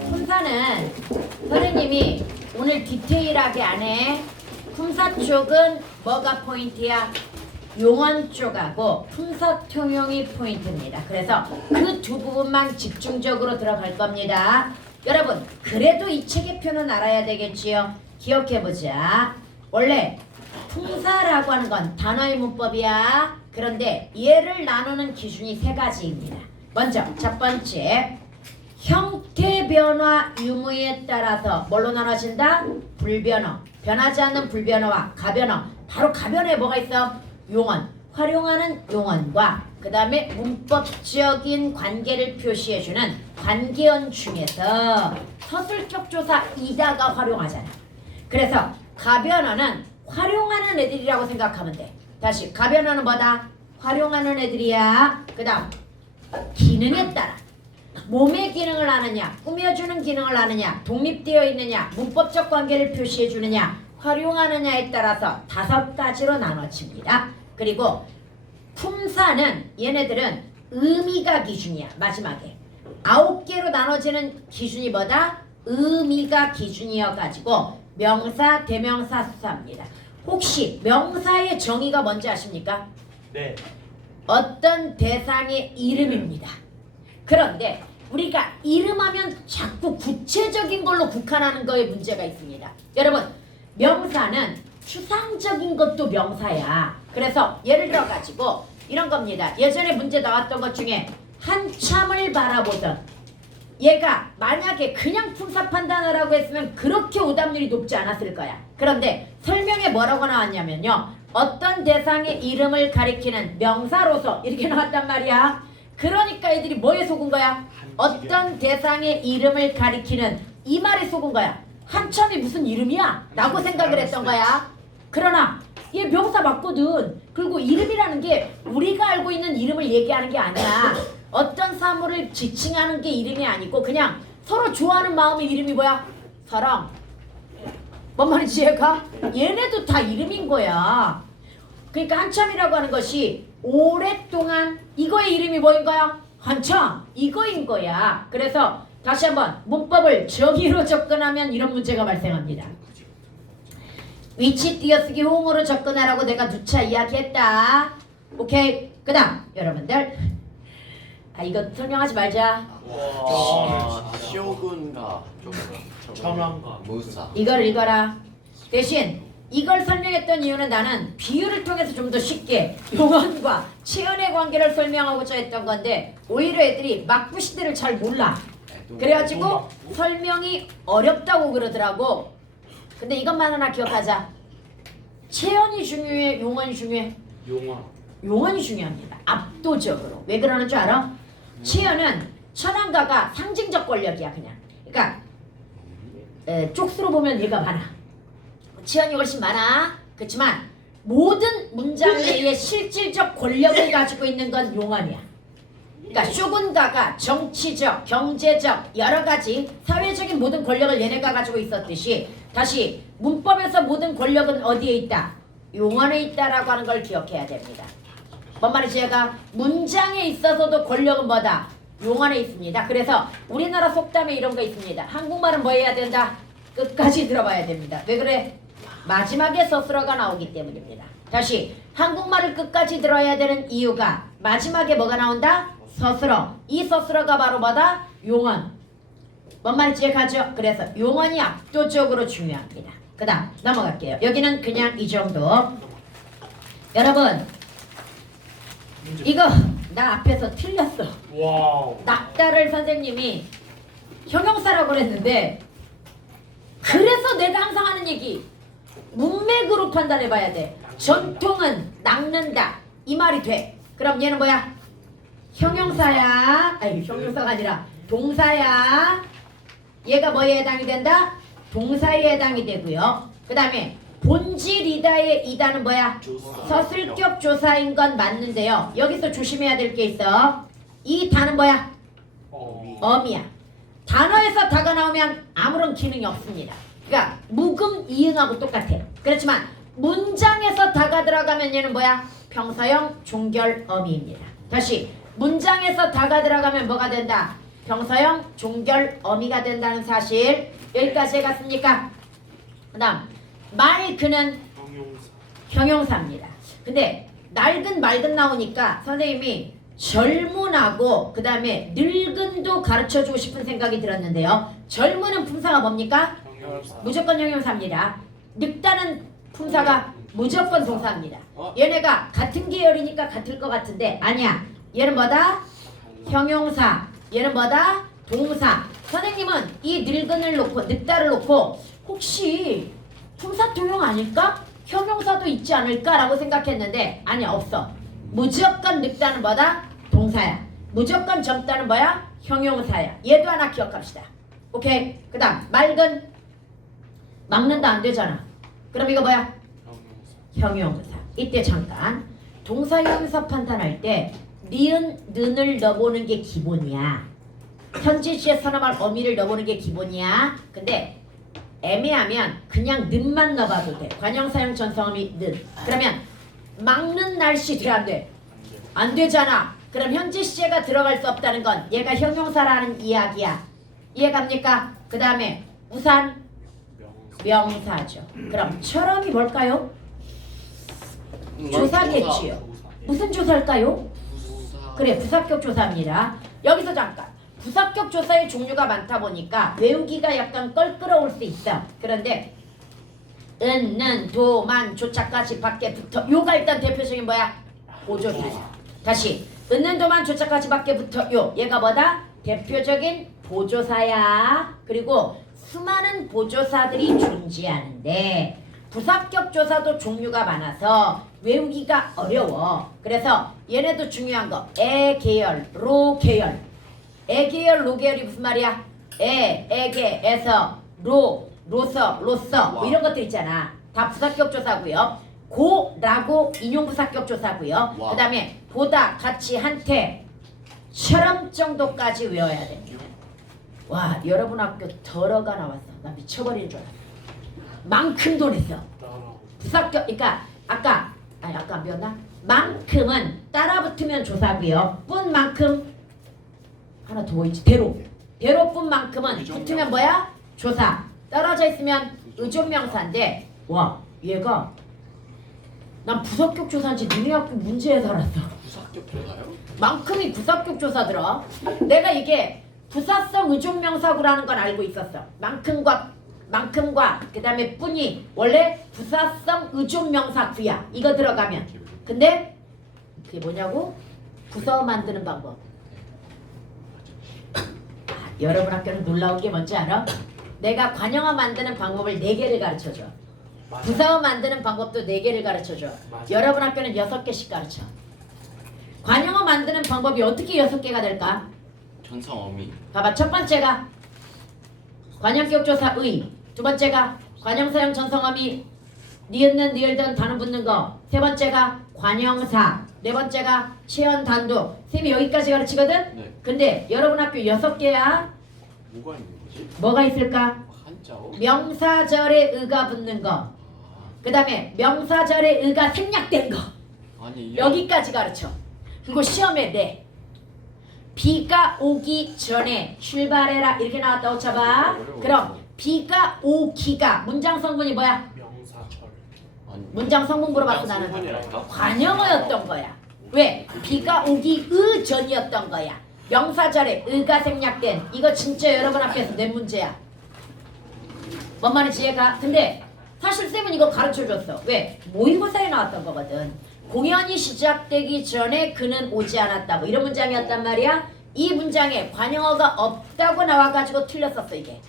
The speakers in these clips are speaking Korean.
품사는 선생님이 오늘 디테일하게 안 해. 품사 쪽은 뭐가 포인트야? 용언 쪽하고 품사 통용이 포인트입니다. 그래서 그 두 부분만 집중적으로 들어갈 겁니다. 여러분, 그래도 이 책의 표는 알아야 되겠지요? 기억해보자. 원래 품사라고 하는 건 단어의 문법이야. 그런데 얘를 나누는 기준이 세 가지입니다. 먼저 첫 번째, 형태 변화 유무에 따라서 뭘로 나눠진다? 불변어, 변하지 않는 불변어와 가변어. 바로 가변어에 뭐가 있어? 용언, 활용하는 용언과 그 다음에 문법적인 관계를 표시해주는 관계언 중에서 서술격 조사 이다가 활용하잖아. 그래서 가변어는 활용하는 애들이라고 생각하면 돼. 다시, 가변어는 뭐다? 활용하는 애들이야. 그 다음 기능에 따라 몸의 기능을 아느냐, 꾸며주는 기능을 아느냐, 독립되어 있느냐, 문법적 관계를 표시해 주느냐, 활용하느냐에 따라서 5가지로 나눠집니다. 그리고 품사는 얘네들은 의미가 기준이야. 마지막에 9개로 나눠지는 기준이 뭐다? 의미가 기준이어가지고 명사, 대명사, 수사입니다. 혹시 명사의 정의가 뭔지 아십니까? 네. 어떤 대상의 이름입니다. 그런데 우리가 이름하면 자꾸 구체적인 걸로 국한하는 거에 문제가 있습니다. 여러분, 명사는 추상적인 것도 명사야. 그래서 예를 들어 가지고 이런 겁니다. 예전에 문제 나왔던 것 중에 한참을 바라보던, 얘가 만약에 그냥 품사 판단을 하고 했으면 그렇게 오답률이 높지 않았을 거야. 그런데 설명에 뭐라고 나왔냐면요, 어떤 대상의 이름을 가리키는 명사로서 이렇게 나왔단 말이야. 그러니까 애들이 뭐에 속은 거야? 어떤 대상의 이름을 가리키는 이 말에 속은 거야. 한참이 무슨 이름이야? 라고 생각을 했던 거야. 그러나 얘 명사 맞거든. 그리고 이름이라는 게 우리가 알고 있는 이름을 얘기하는 게 아니야. 어떤 사물을 지칭하는 게 이름이 아니고 그냥 서로 좋아하는 마음의 이름이 뭐야? 사랑. 뭔 말인지 얘가? 얘네도 다 이름인 거야. 그러니까 한참이라고 하는 것이 오랫동안, 이거의 이름이 뭐인 거야? 한참 이거인 거야. 그래서 다시 한번 문법을 정의로 접근하면 이런 문제가 발생합니다. 위치 띄어쓰기 호응으로 접근하라고 내가 누차 이야기했다. 오케이. 그 다음 여러분들, 이거 설명하지 말자. 쇼군가 천왕가. 무사. 이걸 읽어라. 대신 이걸 설명했던 이유는 나는 비유를 통해서 좀 더 쉽게 용언과 체언의 관계를 설명하고자 했던 건데 오히려 애들이 막부시들을 잘 몰라. 그래가지고 설명이 어렵다고 그러더라고. 근데 이것만 하나 기억하자. 체언이 중요해, 용언이 중요해? 용화. 용언이 중요합니다. 압도적으로. 왜 그러는 줄 알아? 체언은 천왕가가 상징적 권력이야. 그냥. 그러니까 쪽수로 보면 얘가 많아. 체언이 훨씬 많아. 그렇지만 모든 문장 내에 실질적 권력을 가지고 있는 건 용언이야. 그러니까 쇼군가가 정치적, 경제적, 여러 가지 사회적인 모든 권력을 얘네가 가지고 있었듯이, 다시 문법에서 모든 권력은 어디에 있다? 용언에 있다라고 하는 걸 기억해야 됩니다. 뭔 말이지? 얘가 문장에 있어서도 권력은 뭐다? 용언에 있습니다. 그래서 우리나라 속담에 이런 거 있습니다. 한국말은 뭐 해야 된다? 끝까지 들어봐야 됩니다. 왜 그래? 마지막에 서술어가 나오기 때문입니다. 다시, 한국말을 끝까지 들어야 되는 이유가 마지막에 뭐가 나온다? 서술어. 이 서술어가 바로 뭐다? 용언. 뭔 말인지 가죠? 그래서 용언이 압도적으로 중요합니다. 그 다음 넘어갈게요. 여기는 그냥 이 정도. 여러분, 이거 나 앞에서 틀렸어. 와우. 낙타를 선생님이 형용사라고 그랬는데, 그래서 내가 항상 하는 얘기, 문맥으로 판단해 봐야 돼. 전통은 낚는다, 이 말이 돼. 그럼 얘는 뭐야? 형용사야. 아니, 형용사가 아니라 동사야. 얘가 뭐에 해당이 된다? 동사에 해당이 되고요. 그 다음에 본질이다의 이다는 뭐야? 서술격 조사인 건 맞는데요. 여기서 조심해야 될 게 있어. 이 다는 뭐야? 어미야. 단어에서 다가 나오면 아무런 기능이 없습니다. 그러니까 묵음 이응하고 똑같아. 그렇지만 문장에서 다가 들어가면 얘는 뭐야? 평서형 종결어미입니다. 다시 문장에서 다가 들어가면 뭐가 된다? 평서형 종결어미가 된다는 사실 여기까지 해갔습니까? 그 다음 맑은은 형용사. 형용사입니다. 근데 낡은 맑은 나오니까 선생님이 젊은하고 그 다음에 늙은도 가르쳐주고 싶은 생각이 들었는데요. 젊은은 품사가 뭡니까? 형용사. 무조건 형용사입니다. 늙다는 품사가 무조건 동사입니다. 얘네가 같은 계열이니까 같을 것 같은데 아니야. 얘는 뭐다? 형용사. 얘는 뭐다? 동사. 선생님은 이 늙은을 놓고 늙다를 놓고 혹시 품사 통용 아닐까? 형용사도 있지 않을까라고 생각했는데 아니야, 없어. 무조건 늙다는 뭐다? 동사야. 무조건 젊다는 뭐야? 형용사야. 얘도 하나 기억합시다. 오케이. 그 다음 맑은 막는다 안 되잖아. 그럼 이거 뭐야? 형용사. 형용사. 이때 잠깐 동사 형용사 판단할 때 니은, 는을 넣어보는 게 기본이야. 현지시에 선어말 어미를 넣어보는 게 기본이야. 근데 애매하면 그냥 는만 넣어봐도 돼. 관형사형 전성어미 는. 그러면 막는 날씨 돼 안 돼? 안 돼. 안 되잖아. 그럼 현지시제가 들어갈 수 없다는 건 얘가 형용사라는 이야기야. 이해갑니까? 그 다음에 우산 명사. 명사죠. 그럼 처럼이 뭘까요? 조사겠지요. 조사. 무슨 조사일까요? 부사. 그래, 부사격 조사입니다. 여기서 잠깐 부사격 조사의 종류가 많다 보니까 외우기가 약간 껄끄러울 수 있어. 그런데 은, 는, 도, 만, 조차까지 밖에 붙어. 요가 일단 대표적인 뭐야? 보조사야. 다시 은, 도, 만, 조차까지 밖에 붙어. 요 얘가 뭐다? 대표적인 보조사야. 그리고 수많은 보조사들이 존재하는데 부사격 조사도 종류가 많아서 외우기가 어려워. 그래서 얘네도 중요한 거 에 계열, 로 계열. 에 계열, 로 계열이 무슨 말이야? 에게, 에서, 로, 로서, 로서 뭐 이런 것들 있잖아. 다 부사격 조사고요. 고, 라고 인용 부사격 조사고요. 와. 그 다음에 보다, 같이, 한테, 처럼 정도까지 외워야 돼. 와, 여러분 학교 더러가 나왔어. 나 미쳐버리는 줄 알았어. 만큼 놀랬어. 따라오. 부사격, 그러니까 아까 안 배웠나? 만큼은 따라붙으면 조사고요. 뿐만큼 하나 더 있지. 대로뿐만큼은 붙으면 뭐야? 조사. 떨어져 있으면 의존명사인데 와, 얘가 난 부사격 조사인지 니네 학교 문제에서 알았어. 부사격 조사요? 만큼이 부사격 조사더라. 내가 이게 부사성 의존명사구라는 건 알고 있었어. 만큼과 그 다음에 뿐이 원래 부사성 의존명사구야. 이거 들어가면. 근데 그게 뭐냐고? 부사 만드는 방법. 여러분 학교는 놀라운 게 뭔지 알아? 내가 관형어 만드는 방법을 4개를 가르쳐줘. 맞아. 부사어 만드는 방법도 4개를 가르쳐줘. 맞아. 여러분 학교는 6개씩 가르쳐. 관형어 만드는 방법이 어떻게 6개가 될까? 전성 어미. 봐봐. 첫 번째가 관형격 조사 의. 두 번째가 관형사형 전성어미 니은는 니을든 단어 붙는 거. 세 번째가 관형사. 네 번째가 체언 단독. 쌤이 여기까지 가르치거든? 네. 근데 여러분 학교 6개야. 뭐가 있는 거지? 뭐가 있을까? 한자어? 명사절에 의가 붙는 거. 그 다음에 명사절에 의가 생략된 거. 아니 이 여기까지 가르쳐. 그리고 시험에 내. 비가 오기 전에 출발해라 이렇게 나왔다고 쳐봐. 그럼 비가 오기가 문장 성분이 뭐야? 명사절. 아니 문장 성분 물어봤어 나는. 성분이랄까? 관형어였던 거야. 왜? 비가 오기 전이었던 거야. 명사절에 의가 생략된. 이거 진짜 여러분 앞에서 낸 문제야. 뭔 말인지 이해가? 근데 사실 쌤은 이거 가르쳐줬어. 왜? 모의고사에 나왔던 거거든. 공연이 시작되기 전에 그는 오지 않았다. 뭐 이런 문장이었단 말이야. 이 문장에 관형어가 없다고 나와가지고 틀렸었어 이게.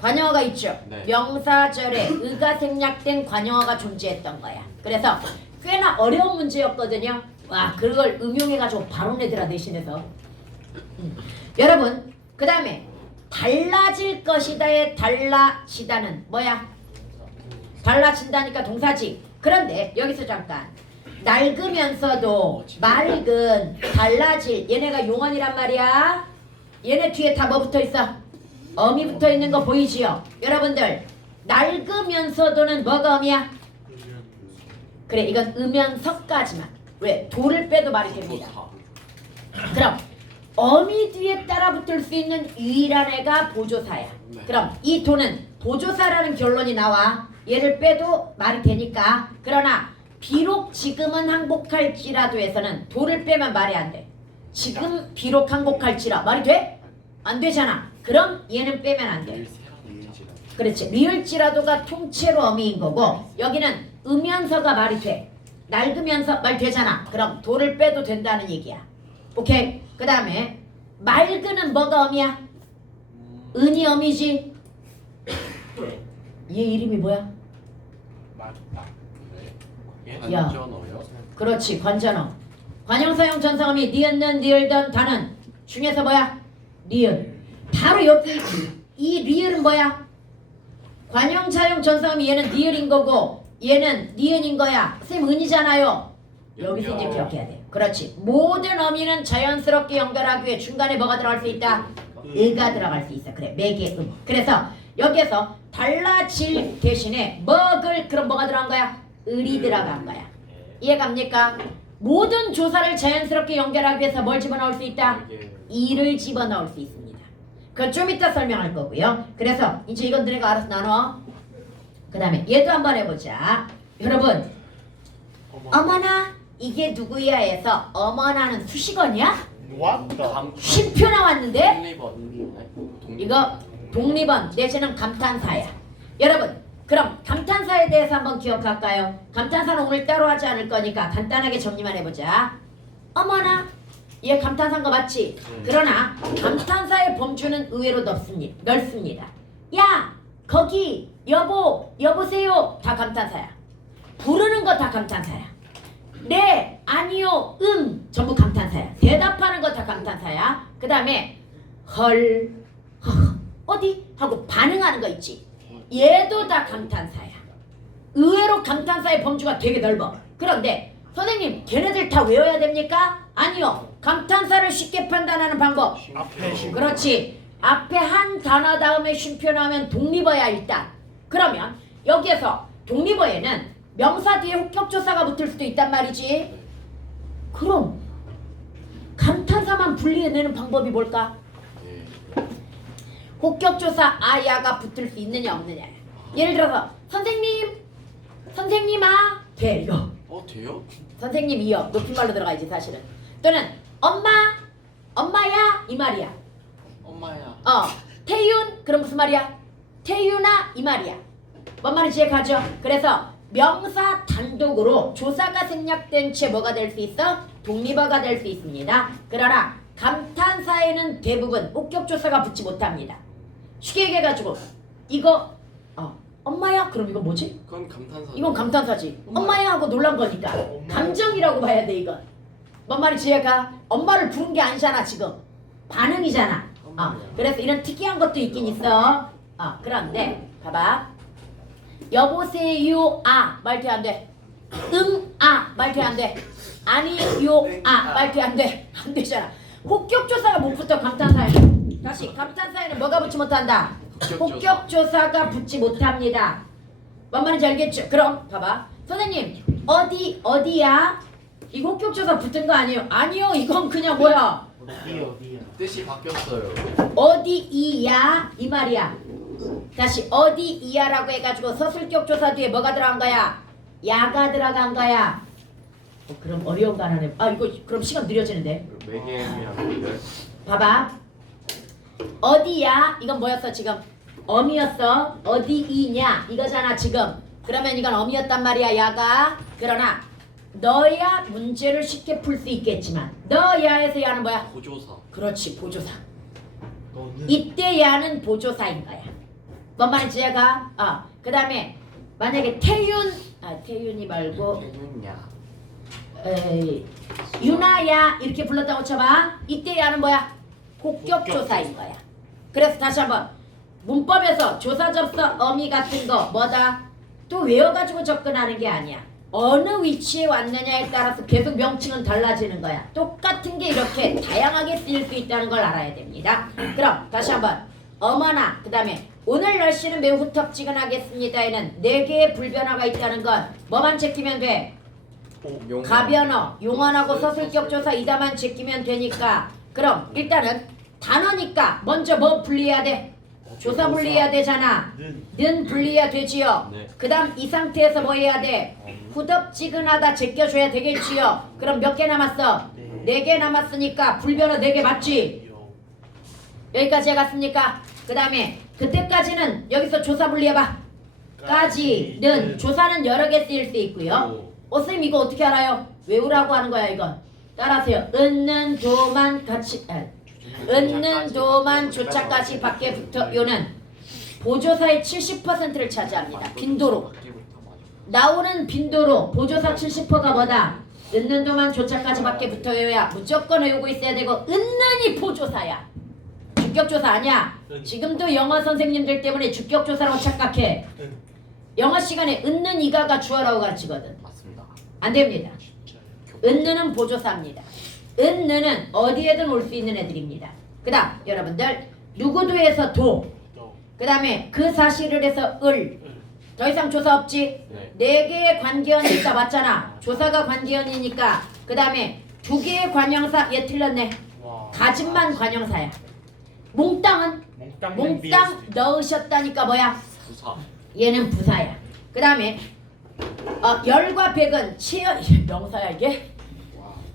관형어가 있죠. 네. 명사절에 의가 생략된 관형어가 존재했던 거야. 그래서 꽤나 어려운 문제였거든요. 와, 그걸 응용해가지고 바로 내더라 대신해서. 여러분, 그 다음에 달라질 것이다의 달라지다는 뭐야? 달라진다니까 동사지. 그런데 여기서 잠깐 낡으면서도 맑은 달라질 얘네가 용언이란 말이야. 얘네 뒤에 다 뭐 붙어있어? 어미 붙어있는 거 보이지요? 여러분들 낡으면서도는 뭐가 어미야? 그래, 이건 으면서까지만. 왜? 도를 빼도 말이 됩니다. 조사. 그럼 어미 뒤에 따라 붙을 수 있는 유일한 애가 보조사야. 네. 그럼 이 도는 보조사라는 결론이 나와. 얘를 빼도 말이 되니까. 그러나 비록 지금은 항복할지라도에서는 도를 빼면 말이 안 돼. 지금 비록 항복할지라 말이 돼? 안 되잖아. 그럼 얘는 빼면 안 돼. 그렇지. 미을지라도가 통째로 어미인 거고 여기는 음연서가 말이 돼. 낡으면서 말 되잖아. 그럼 도를 빼도 된다는 얘기야. 오케이. 그 다음에 맑은은 뭐가 어미야? 은이 어미지. 얘 이름이 뭐야? 맞다. 네. 야. 관전어요? 그렇지. 관전어. 관형사형 전성어미 니은는 니을던 다는 중에서 뭐야? 리을. 바로 여기 이 리을은 뭐야? 관형사형 전성어미 얘는 니을인 거고 얘는 니은인 거야. 쌤 은이잖아요. 여기서 이제 기억해야 돼. 그렇지. 모든 어미는 자연스럽게 연결하기 위해 중간에 뭐가 들어갈 수 있다? 의가 들어갈 수 있어. 그래. 매개 음. 그래서 여기에서 달라질 대신에 먹을 그럼 뭐가 들어간 거야? 을이 들어간 거야. 이해갑니까? 모든 조사를 자연스럽게 연결하기 위해서 뭘 집어넣을 수 있다? 이를 집어넣을 수 있습니다. 그건 좀 이따 설명할 거고요. 그래서 이제 이건 너네가 알아서 나눠. 그 다음에 얘도 한번 해보자. 여러분 어머나 이게 누구야 해서 어머나는 수식어냐? 왔다. 쉼표 나왔는데 독립원. 이거 독립원 내지는 감탄사야. 여러분 그럼 감탄사에 대해서 한번 기억할까요? 감탄사는 오늘 따로 하지 않을 거니까 간단하게 정리만 해보자. 어머나 얘 감탄사인 거 맞지? 그러나 감탄사의 범주는 의외로 넓습니다. 야 거기 여보 여보세요 다 감탄사야. 부르는 거 다 감탄사야. 네 아니요 전부 감탄사야. 대답하는 거 다 감탄사야. 그 다음에 헐 어디 하고 반응하는 거 있지. 얘도 다 감탄사야. 의외로 감탄사의 범주가 되게 넓어. 그런데 선생님 걔네들 다 외워야 됩니까? 아니요. 감탄사를 쉽게 판단하는 방법. 앞에 심. 그렇지. 앞에 한 단어 다음에 쉼표 나오면 독립어야 일단. 그러면 여기에서 독립어에는 명사 뒤에 혹격조사가 붙을 수도 있단 말이지. 그럼 감탄사만 분리해내는 방법이 뭘까? 혹격조사 아야가 붙을 수 있느냐 없느냐. 예를 들어서 선생님아 돼 이거. 돼요? 선생님이요 높임말로 들어가야지 사실은. 또는 엄마야 이 말이야. 엄마야. 태윤 그럼 무슨 말이야? 태윤아 이 말이야. 뭔 말인지 이해가죠? 그래서 명사 단독으로 조사가 생략된 채 뭐가 될 수 있어? 독립어가 될 수 있습니다. 그러나 감탄사에는 대부분 혹격조사가 붙지 못합니다. 쉽게 얘기해가지고 이거 엄마야? 그럼 이거 뭐지? 그건 감탄사. 이건 감탄사지. 엄마야 하고 놀란 거니까 감정이라고 봐야 돼 이건. 뭔 말인지 이해가? 엄마를 부른 게 아니잖아 지금. 반응이잖아. 그래서 이런 특이한 것도 있긴 있어. 그런데 봐봐. 여보세요 말도 안 돼. 말도 안 돼. 아니요 말도 안 돼. 안 되잖아. 혹격조사가 못 붙어 감탄사에는. 다시 감탄사에는 뭐가 붙지 못한다? 혹격조사가 붙지 못합니다. 뭔 말인지 알겠죠? 그럼 봐봐. 선생님 어디야? 이거 혹격조사 붙은 거 아니에요? 아니요 이건 그냥 뭐야? 어디야. 뜻이 바뀌었어요. 어디이야? 이 말이야. 다시 어디이야라고 해가지고 서술격조사 뒤에 뭐가 들어간 거야? 야가 들어간 거야. 그럼 어려운 거 하나네. 이거 그럼 시간 느려지는데. 매개미랑 봐봐. 어디야? 이건 뭐였어 지금? 어미였어. 어디이냐? 이거잖아 지금. 그러면 이건 어미였단 말이야 야가. 그러나 너야 문제를 쉽게 풀 수 있겠지만 너야에서 야는 뭐야? 보조사. 그렇지 보조사. 너는 이때 야는 보조사인 거야. 뭔 말인지 이해가? 그 다음에 만약에 태윤이 말고 태윤야. 유나야 이렇게 불렀다고 쳐봐. 이때 야는 뭐야? 혹격조사인 거야. 그래서 다시 한번 문법에서 조사 접서 어미 같은 거 뭐다? 또 외워가지고 접근하는 게 아니야. 어느 위치에 왔느냐에 따라서 계속 명칭은 달라지는 거야. 똑같은 게 이렇게 다양하게 쓰일 수 있다는 걸 알아야 됩니다. 그럼 다시 한번 어머나 그 다음에 오늘 날씨는 매우 후텁지근하겠습니다에는 4개의 불변화가 있다는 건 뭐만 제끼면 돼? 용. 가변어, 용언하고 서술격조사 이다만 제끼면 되니까 그럼 일단은 단어니까 먼저 뭐 분리해야 돼? 조사 분리해야 되잖아. 는 분리해야 되지요. 네. 그 다음 이 상태에서 뭐 해야 돼? 후덥지근하다 제껴줘야 되겠지요. 그럼 몇 개 남았어? 4개 남았으니까 불변어 4개 맞지? 여기까지 해갔습니까? 그 다음에 그때까지는 여기서 조사 분리해봐. 까지는 조사는 여러 개 쓰일 수 있고요. 선생님 이거 어떻게 알아요? 외우라고 하는 거야 이건. 따라하세요. 은는 도만 같이 은는 도만 조차까지 밖에 붙어 요는 보조사의 70%를 차지합니다. 빈도로 나오는 빈도로 보조사 70%가 뭐다? 은는 도만 조차까지 밖에 붙어요야 무조건 외우고 있어야 되고 은는이 보조사야. 주격조사 아니야. 지금도 영어 선생님들 때문에 주격조사라고 착각해. 영어 시간에 은는 이가가 주어라고 가르치거든. 맞습니다. 안 됩니다. 은는은 보조사입니다. 은는은 어디에든 올 수 있는 애들입니다. 그 다음 여러분들 누구도에서 도, 그 다음에 그 사실을 해서 을. 더 이상 조사 없지? 네. 4개의 관계연이 있다 맞잖아. 조사가 관계연이니까 그 다음에 2개의 관형사. 얘 틀렸네. 가짐만 관형사야. 몽땅은 몽땅 넣으셨다니까 뭐야? 부사. 얘는 부사야. 그 다음에 열과 백은 체연. 명사야 이게?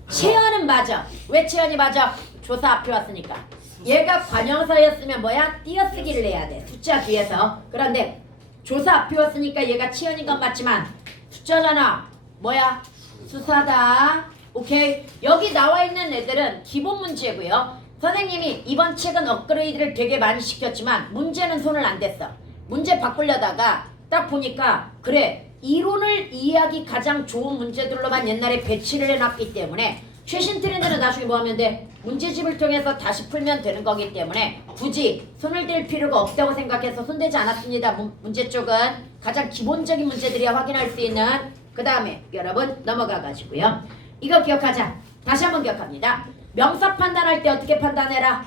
체연은 맞아. 왜 체연이 맞아? 조사 앞에 왔으니까. 얘가 관형사였으면 뭐야? 띄어쓰기를 해야 돼. 숫자 뒤에서. 그런데 조사 앞에 왔으니까 얘가 체연인 건 맞지만 숫자잖아. 뭐야? 수사다. 오케이. 여기 나와 있는 애들은 기본 문제고요. 선생님이 이번 책은 업그레이드를 되게 많이 시켰지만 문제는 손을 안 댔어. 문제 바꾸려다가 딱 보니까 그래 이론을 이해하기 가장 좋은 문제들로만 옛날에 배치를 해놨기 때문에 최신 트렌드는 나중에 뭐 하면 돼? 문제집을 통해서 다시 풀면 되는 거기 때문에 굳이 손을 댈 필요가 없다고 생각해서 손대지 않았습니다. 문제 쪽은 가장 기본적인 문제들이야 확인할 수 있는. 그 다음에 여러분 넘어가 가지고요. 이거 기억하자. 다시 한번 기억합니다. 명사 판단할 때 어떻게 판단해라?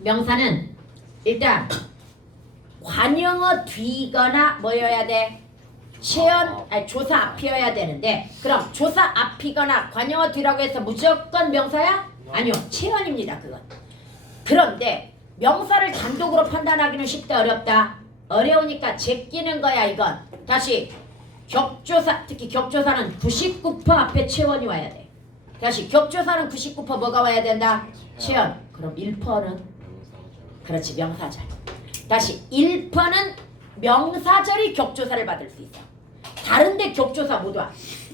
명사는 일단 관형어 뒤거나 뭐여야 돼? 체연, 아니 조사 앞이어야 되는데 그럼 조사 앞이거나 관형어 뒤라고 해서 무조건 명사야? 아니요. 체연입니다. 그건. 그런데 명사를 단독으로 판단하기는 쉽다 어렵다? 어려우니까 제끼는 거야 이건. 다시 격조사, 특히 격조사는 99% 앞에 체원이 와야 돼. 다시 격조사는 99% 뭐가 와야 된다? 체연. 그럼 1%는? 그렇지 명사절. 다시 1%는 명사절이 격조사를 받을 수 있어. 다른데 격조사 못 와.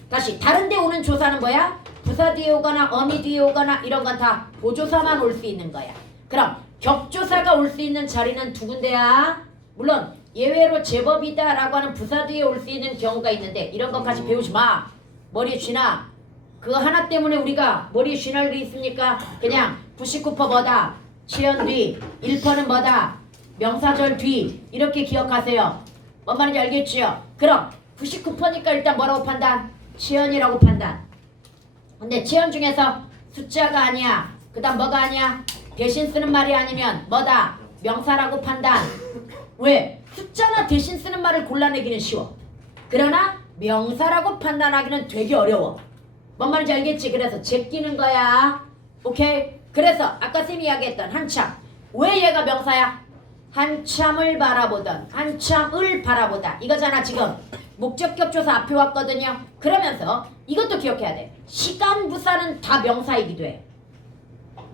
다시 다른데 오는 조사는 뭐야? 부사 뒤에 오거나 어미 뒤에 오거나 이런 건 다 보조사만 올 수 있는 거야. 그럼 격조사가 올 수 있는 자리는 두 군데야. 물론 예외로 제법이다 라고 하는 부사 뒤에 올 수 있는 경우가 있는데 이런 것까지 배우지 마. 머리에 쥐나. 그거 하나 때문에 우리가 머리에 쥐날 게 있습니까? 그냥 99% 뭐다? 체연 뒤. 1%는 뭐다? 명사절 뒤. 이렇게 기억하세요. 뭔 말인지 알겠지요? 그럼 99%니까 일단 뭐라고 판단? 체연이라고 판단. 근데 체연 중에서 숫자가 아니야. 그 다음 뭐가 아니야? 대신 쓰는 말이 아니면 뭐다? 명사라고 판단. 왜? 숫자나 대신 쓰는 말을 골라내기는 쉬워. 그러나 명사라고 판단하기는 되게 어려워. 뭔 말인지 알겠지? 그래서 제끼는 거야. 오케이? 그래서 아까 쌤이 이야기했던 한참. 왜 얘가 명사야? 한참을 바라보던, 한참을 바라보다 이거잖아. 지금 목적격 조사 앞에 왔거든요. 그러면서 이것도 기억해야 돼. 시간부사는 다 명사이기도 해.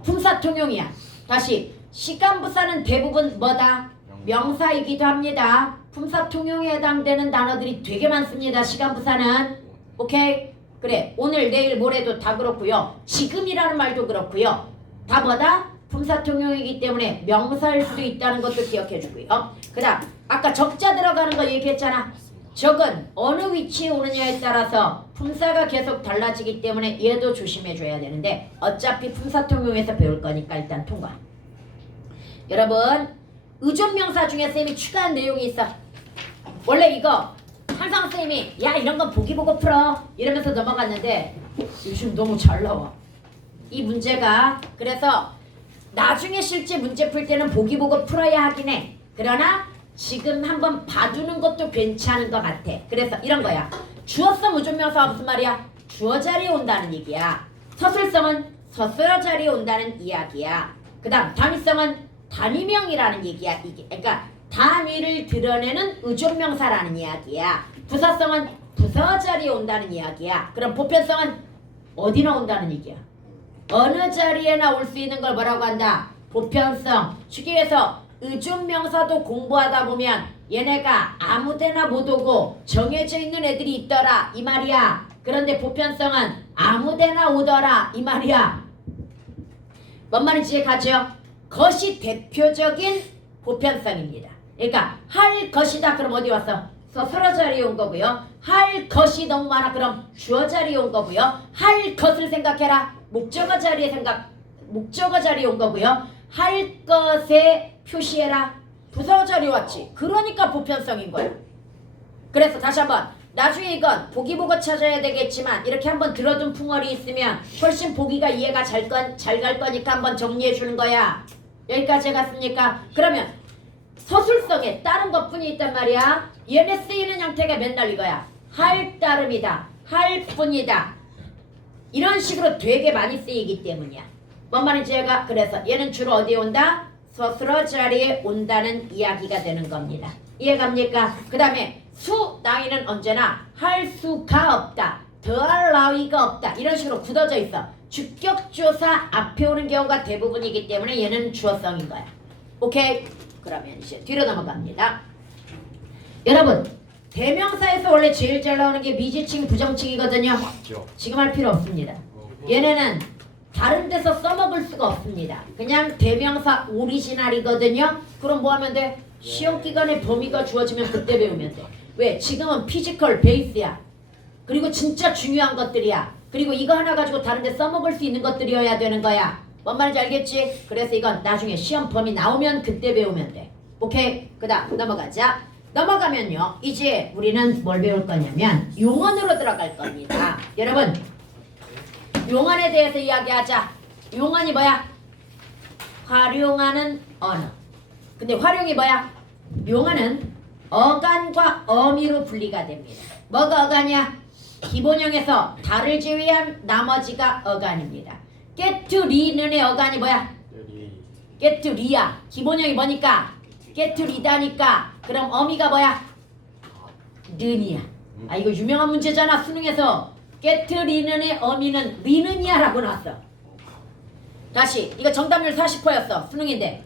품사통용이야. 다시 시간부사는 대부분 뭐다? 명사이기도 합니다. 품사통용에 해당되는 단어들이 되게 많습니다. 시간부사는. 오케이? 그래 오늘 내일 모레도 다 그렇고요. 지금이라는 말도 그렇고요. 다 뭐다? 품사통용이기 때문에 명사일 수도 있다는 것도 기억해 주고요. 그 다음 아까 적자 들어가는 거 얘기했잖아. 적은 어느 위치에 오느냐에 따라서 품사가 계속 달라지기 때문에 얘도 조심해 줘야 되는데 어차피 품사통용에서 배울 거니까 일단 통과. 여러분 의존명사 중에 쌤이 추가한 내용이 있어. 원래 이거 항상 쌤이 야 이런 건 보기 보고 풀어 이러면서 넘어갔는데 요즘 너무 잘 나와 이 문제가. 그래서 나중에 실제 문제 풀 때는 보기 보고 풀어야 하긴 해. 그러나 지금 한번 봐두는 것도 괜찮은 것 같아. 그래서 이런 거야. 주어성 의존명사가 무슨 말이야? 주어 자리에 온다는 얘기야. 서술성은 서술어 자리에 온다는 이야기야. 그 다음 단위성은 단위명이라는 얘기야. 이게 그러니까 단위를 드러내는 의존명사라는 이야기야. 부사성은 부사 자리에 온다는 이야기야. 그럼 보편성은 어디 나온다는 얘기야? 어느 자리에 나올 수 있는 걸 뭐라고 한다? 보편성. 쉽게 해서 의존명사도 공부하다 보면 얘네가 아무데나 못 오고 정해져 있는 애들이 있더라 이 말이야. 그런데 보편성은 아무데나 오더라 이 말이야. 뭔 말인지 가죠? 것이 대표적인 보편성입니다. 그러니까 할 것이다 그럼 어디 왔어? 서술어 자리에 온 거고요. 할 것이 너무 많아 그럼 주어 자리에 온 거고요. 할 것을 생각해라. 목적어 자리에 온 거고요. 할 것에 표시해라. 부사어 자리에 왔지. 그러니까 보편성인 거야. 그래서 다시 한번 나중에 이건 보기 보고 찾아야 되겠지만 이렇게 한번 들어둔 풍월이 있으면 훨씬 보기가 이해가 잘 갈 거니까 한번 정리해 주는 거야. 여기까지 갔습니까? 그러면 서술성에 다른 것뿐이 있단 말이야. 얘네 쓰이는 형태가 맨날 이거야. 할 따름이다. 할 뿐이다. 이런 식으로 되게 많이 쓰이기 때문이야. 뭔 말인지 얘가 그래서 얘는 주로 어디에 온다? 서술어 자리에 온다는 이야기가 되는 겁니다. 이해갑니까? 그 다음에 수 나위는 언제나 할 수가 없다. 더할 나위가 없다. 이런 식으로 굳어져 있어. 주격조사 앞에 오는 경우가 대부분이기 때문에 얘는 주어성인 거야. 오케이? 그러면 이제 뒤로 넘어갑니다. 여러분 대명사에서 원래 제일 잘 나오는 게 미지칭 부정칭이거든요. 맞죠. 지금 할 필요 없습니다. 얘네는 다른 데서 써먹을 수가 없습니다. 그냥 대명사 오리지널이거든요. 그럼 뭐 하면 돼? 시험 기간에 범위가 주어지면 그때 배우면 돼. 왜? 지금은 피지컬 베이스야. 그리고 진짜 중요한 것들이야. 그리고 이거 하나 가지고 다른 데 써먹을 수 있는 것들이어야 되는 거야. 뭔 말인지 알겠지? 그래서 이건 나중에 시험 범위 나오면 그때 배우면 돼. 오케이? 그 다음 넘어가자. 넘어가면요. 이제 우리는 뭘 배울 거냐면 용언으로 들어갈 겁니다. 여러분 용언에 대해서 이야기하자. 용언이 뭐야? 활용하는 언어. 근데 활용이 뭐야? 용언은 어간과 어미로 분리가 됩니다. 뭐가 어간이야? 기본형에서 다를 제외한 나머지가 어간입니다. 깨투리는의 어간이 뭐야? 깨투리야. 기본형이 뭐니까? 깨투리다니까. 그럼 어미가 뭐야? 는이야. 아 이거 유명한 문제잖아. 수능에서 깨트리는의 어미는 리는이야라고 나왔어. 다시 이거 정답률 40%였어. 수능인데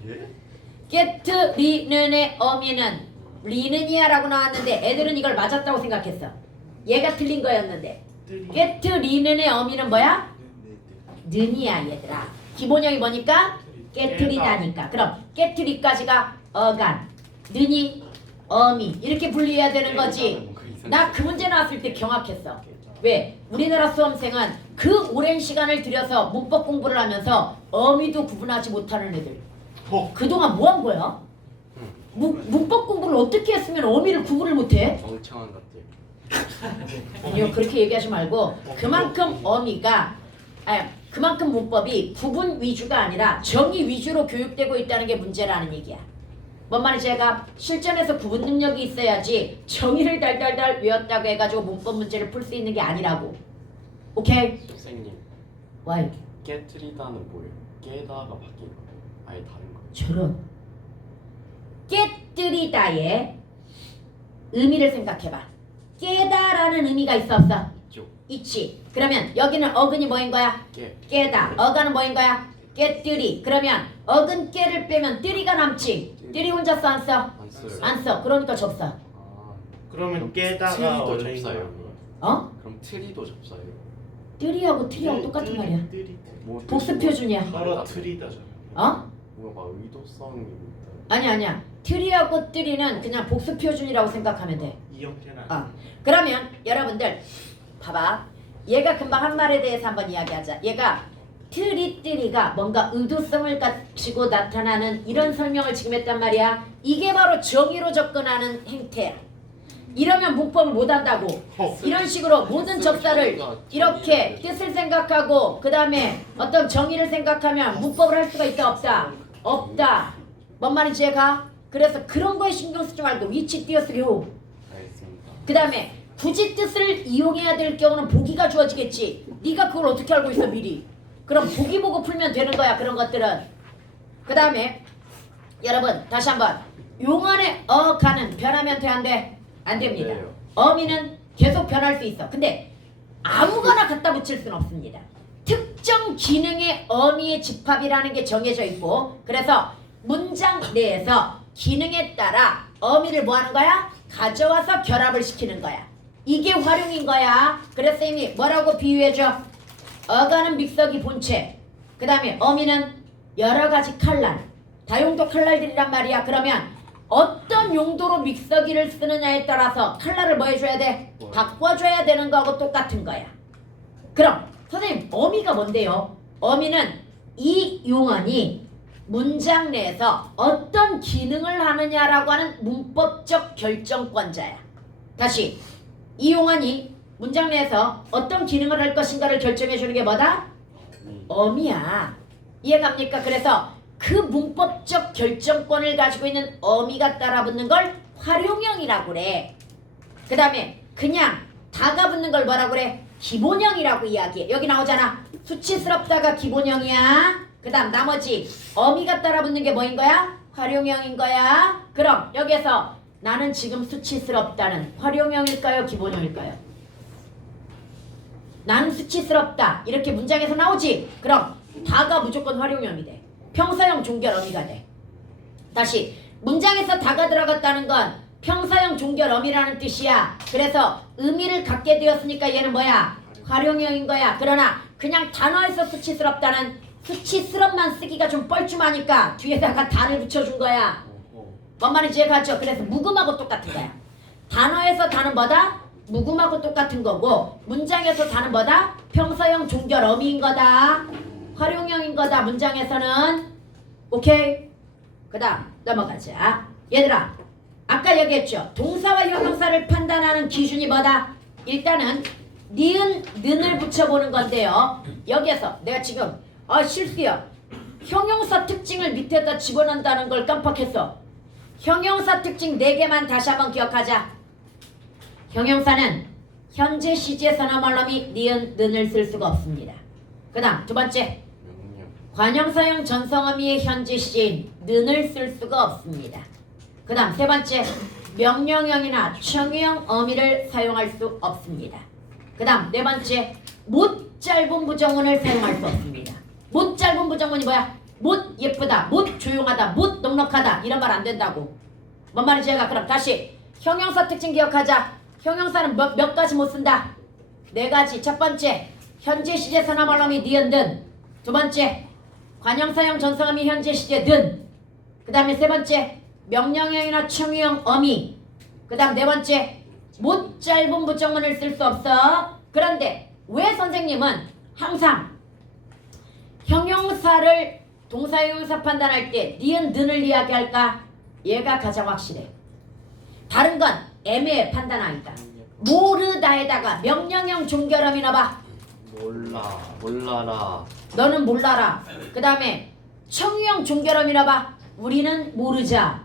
깨트리는의 어미는 리는이야라고 나왔는데 애들은 이걸 맞았다고 생각했어. 얘가 틀린 거였는데 깨트리는의 어미는 뭐야? 는이야 얘들아. 기본형이 뭐니까? 깨트리다니까. 그럼 깨트리까지가 어간, 는이, 어미 이렇게 분리해야 되는 거지. 나 그 문제 나왔을 때 경악했어. 왜? 우리나라 수험생은 그 오랜 시간을 들여서 문법 공부를 하면서 어미도 구분하지 못하는 애들. 그동안 뭐 한 거야? 문법 공부를 어떻게 했으면 어미를 구분을 못해? 멍청한 것들. 아니요 그렇게 얘기하지 말고 그만큼 어미가 그만큼 문법이 구분 위주가 아니라 정의 위주로 교육되고 있다는 게 문제라는 얘기야. 뭔 말인지 제가 실전에서 구분 능력이 있어야지 정의를 달달달 외웠다고 해가지고 문법 문제를 풀 수 있는 게 아니라고. 오케이? 선생님, 와이 깨트리다는 뭐예요? 깨다가 바뀐 거예요? 아예 다른 거? 저런 깨뜨리다의 의미를 생각해봐. 깨다라는 의미가 있어 없어? 있죠. 있지. 그러면 여기는 어근이 뭐인 거야? 깨다. 어간은 뭐인 거야? 깨뜨리. 그러면 어근 깨를 빼면 뜨리가 남지. 뜨리 혼자 써 안 써? 안 써요. 안 써. 그러니까 접사. 아, 그러면 깨다가 트리도 원래인 접사예요. 거 어? 그럼 트리도 접사예요. 뜨리하고 트리하고 똑같은 말이야. 뭐 복수 표준이야. 서로 트리다잖아. 어? 뭔가 의도성이 있다. 아니야. 트리하고 뜨리는 그냥 복수 표준이라고 생각하면 돼. 이 형태는 아니야. 그러면 여러분들 봐봐. 얘가 금방 한 말에 대해서 한번 이야기하자. 얘가 트리뜨리가 뭔가 의도성을 가지고 나타나는 이런 설명을 지금 했단 말이야. 이게 바로 정의로 접근하는 행태야. 이러면 문법을 못한다고. 이런 식으로 모든 접사를 이렇게 뜻을 생각하고 그 다음에 어떤 정의를 생각하면 문법을 할 수가 있다 없다? 없다. 뭔 말인지 얘가? 그래서 그런 거에 신경 쓰지 말고 위치 띄어쓰기 후. 알겠습니다. 그 다음에 굳이 뜻을 이용해야 될 경우는 보기가 주어지겠지. 네가 그걸 어떻게 알고 있어 미리? 그럼 보기 보고 풀면 되는 거야 그런 것들은. 그 다음에 여러분 다시 한번 용언의 어가는 변하면 돼 안 돼? 안 됩니다. 돼요. 어미는 계속 변할 수 있어. 근데 아무거나 갖다 붙일 수는 없습니다. 특정 기능의 어미의 집합이라는 게 정해져 있고 그래서 문장 내에서 기능에 따라 어미를 뭐 하는 거야? 가져와서 결합을 시키는 거야. 이게 활용인 거야. 그래서 이미 뭐라고 비유해줘? 어가는 믹서기 본체. 그 다음에 어미는 여러 가지 칼날. 다용도 칼날들이란 말이야. 그러면 어떤 용도로 믹서기를 쓰느냐에 따라서 칼날을 뭐 해줘야 돼? 바꿔줘야 되는 거하고 똑같은 거야. 그럼 선생님 어미가 뭔데요? 어미는 이 용언이 문장 내에서 어떤 기능을 하느냐라고 하는 문법적 결정권자야. 다시 이 용언이 문장 내에서 어떤 기능을 할 것인가를 결정해 주는 게 뭐다? 어미야. 이해갑니까? 그래서 그 문법적 결정권을 가지고 있는 어미가 따라붙는 걸 활용형이라고 그래. 그 다음에 그냥 다가 붙는 걸 뭐라고 그래? 기본형이라고 이야기해. 여기 나오잖아. 수치스럽다가 기본형이야. 그 다음 나머지 어미가 따라붙는 게 뭐인 거야? 활용형인 거야. 그럼 여기에서 나는 지금 수치스럽다는 활용형일까요? 기본형일까요? 나는 수치스럽다 이렇게 문장에서 나오지. 그럼 다가 무조건 활용형이 돼. 평사형 종결 어미가 돼. 다시 문장에서 다가 들어갔다는 건 평사형 종결 어미라는 뜻이야. 그래서 의미를 갖게 되었으니까 얘는 뭐야? 활용형인 거야. 그러나 그냥 단어에서 수치스럽다는 수치스럽만 쓰기가 좀 뻘쭘하니까 뒤에다가 단을 붙여준 거야. 뭔 말인지 이해가죠? 그래서 묵음하고 똑같은 거야. 단어에서 단은 뭐다? 묵음하고 똑같은 거고 문장에서 단은 뭐다? 평사형 종결 어미인 거다. 활용형인 거다. 문장에서는. 오케이? 그 다음 넘어가자. 얘들아 아까 얘기했죠. 동사와 형용사를 판단하는 기준이 뭐다? 일단은 니은, 는을 붙여보는 건데요. 여기에서 내가 지금 실수야. 형용사 특징을 밑에다 집어넣는다는 걸 깜빡했어. 형용사 특징 4개만 다시 한번 기억하자. 형용사는 현재 시제 선어말럼이 니은, 는을 쓸 수가 없습니다. 그 다음 두 번째 명령. 관형사형 전성어미의 현재 시제인 는을 쓸 수가 없습니다. 그 다음 세 번째 명령형이나 청유형 어미를 사용할 수 없습니다. 그 다음 네 번째 못 짧은 부정문을 사용할 수 없습니다. 못 짧은 부정문이 뭐야? 못 예쁘다, 못 조용하다, 못 넉넉하다 이런 말 안 된다고. 뭔 말인지 제가 그럼 다시 형용사 특징 기억하자. 형용사는 몇 가지 못 쓴다? 4가지. 첫 번째 현재 시제 선어말럼이 니은 든. 두 번째 관형사형 전성어미 현재 시제 든. 그 다음에 세 번째 명령형이나 청유형 어미. 그 다음 네 번째 못 짧은 부정문을 쓸 수 없어. 그런데 왜 선생님은 항상 형용사를 동사형용사 판단할 때 니은 는을 이야기할까? 얘가 가장 확실해. 다른 건 애매해. 판단하기가. 모르다에다가 명령형 종결음이 넣어봐. 몰라라. 너는 몰라라. 그 다음에 청유형 종결음이 넣어봐. 우리는 모르자.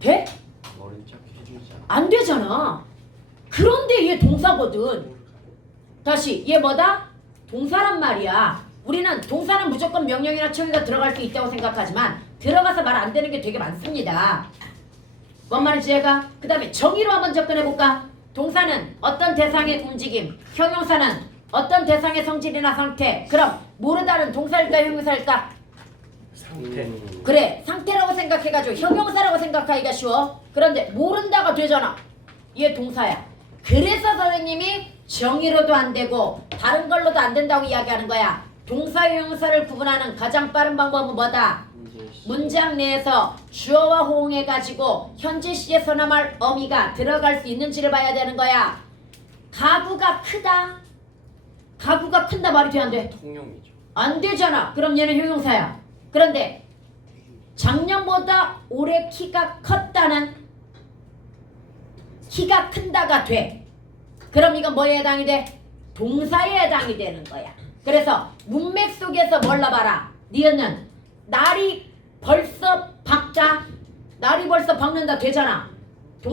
돼? 머리 쫙 해주자. 안 되잖아. 그런데 얘 동사거든. 다시 얘 뭐다? 동사란 말이야. 우리는 동사는 무조건 명령이나 청유가 들어갈 수 있다고 생각하지만 들어가서 말 안 되는 게 되게 많습니다. 뭔 말인지 얘가? 그 다음에 정의로 한번 접근해볼까? 동사는 어떤 대상의 움직임, 형용사는 어떤 대상의 성질이나 상태. 그럼 모르다는 동사일까 형용사일까? 상태. 그래, 상태라고 생각해가지고 형용사라고 생각하기가 쉬워. 그런데 모른다가 되잖아. 얘 동사야. 그래서 선생님이 정의로도 안 되고 다른 걸로도 안 된다고 이야기하는 거야. 동사 형용사를 구분하는 가장 빠른 방법은 뭐다? 문장 내에서 주어와 호응해가지고 현재 시제 선어말 어미가 들어갈 수 있는지를 봐야 되는 거야. 가구가 크다. 가구가 큰다 말이 돼 안 돼? 통용이죠. 안 되잖아. 그럼 얘는 형용사야. 그런데 작년보다 올해 키가 컸다는 키가 큰다가 돼. 그럼 이건 뭐에 해당이 돼? 동사에 해당이 되는 거야. 그래서 문맥 속에서 뭘 넣어봐라. 니은은 날이 벌써 밝다. 날이 벌써 밝는다 되잖아.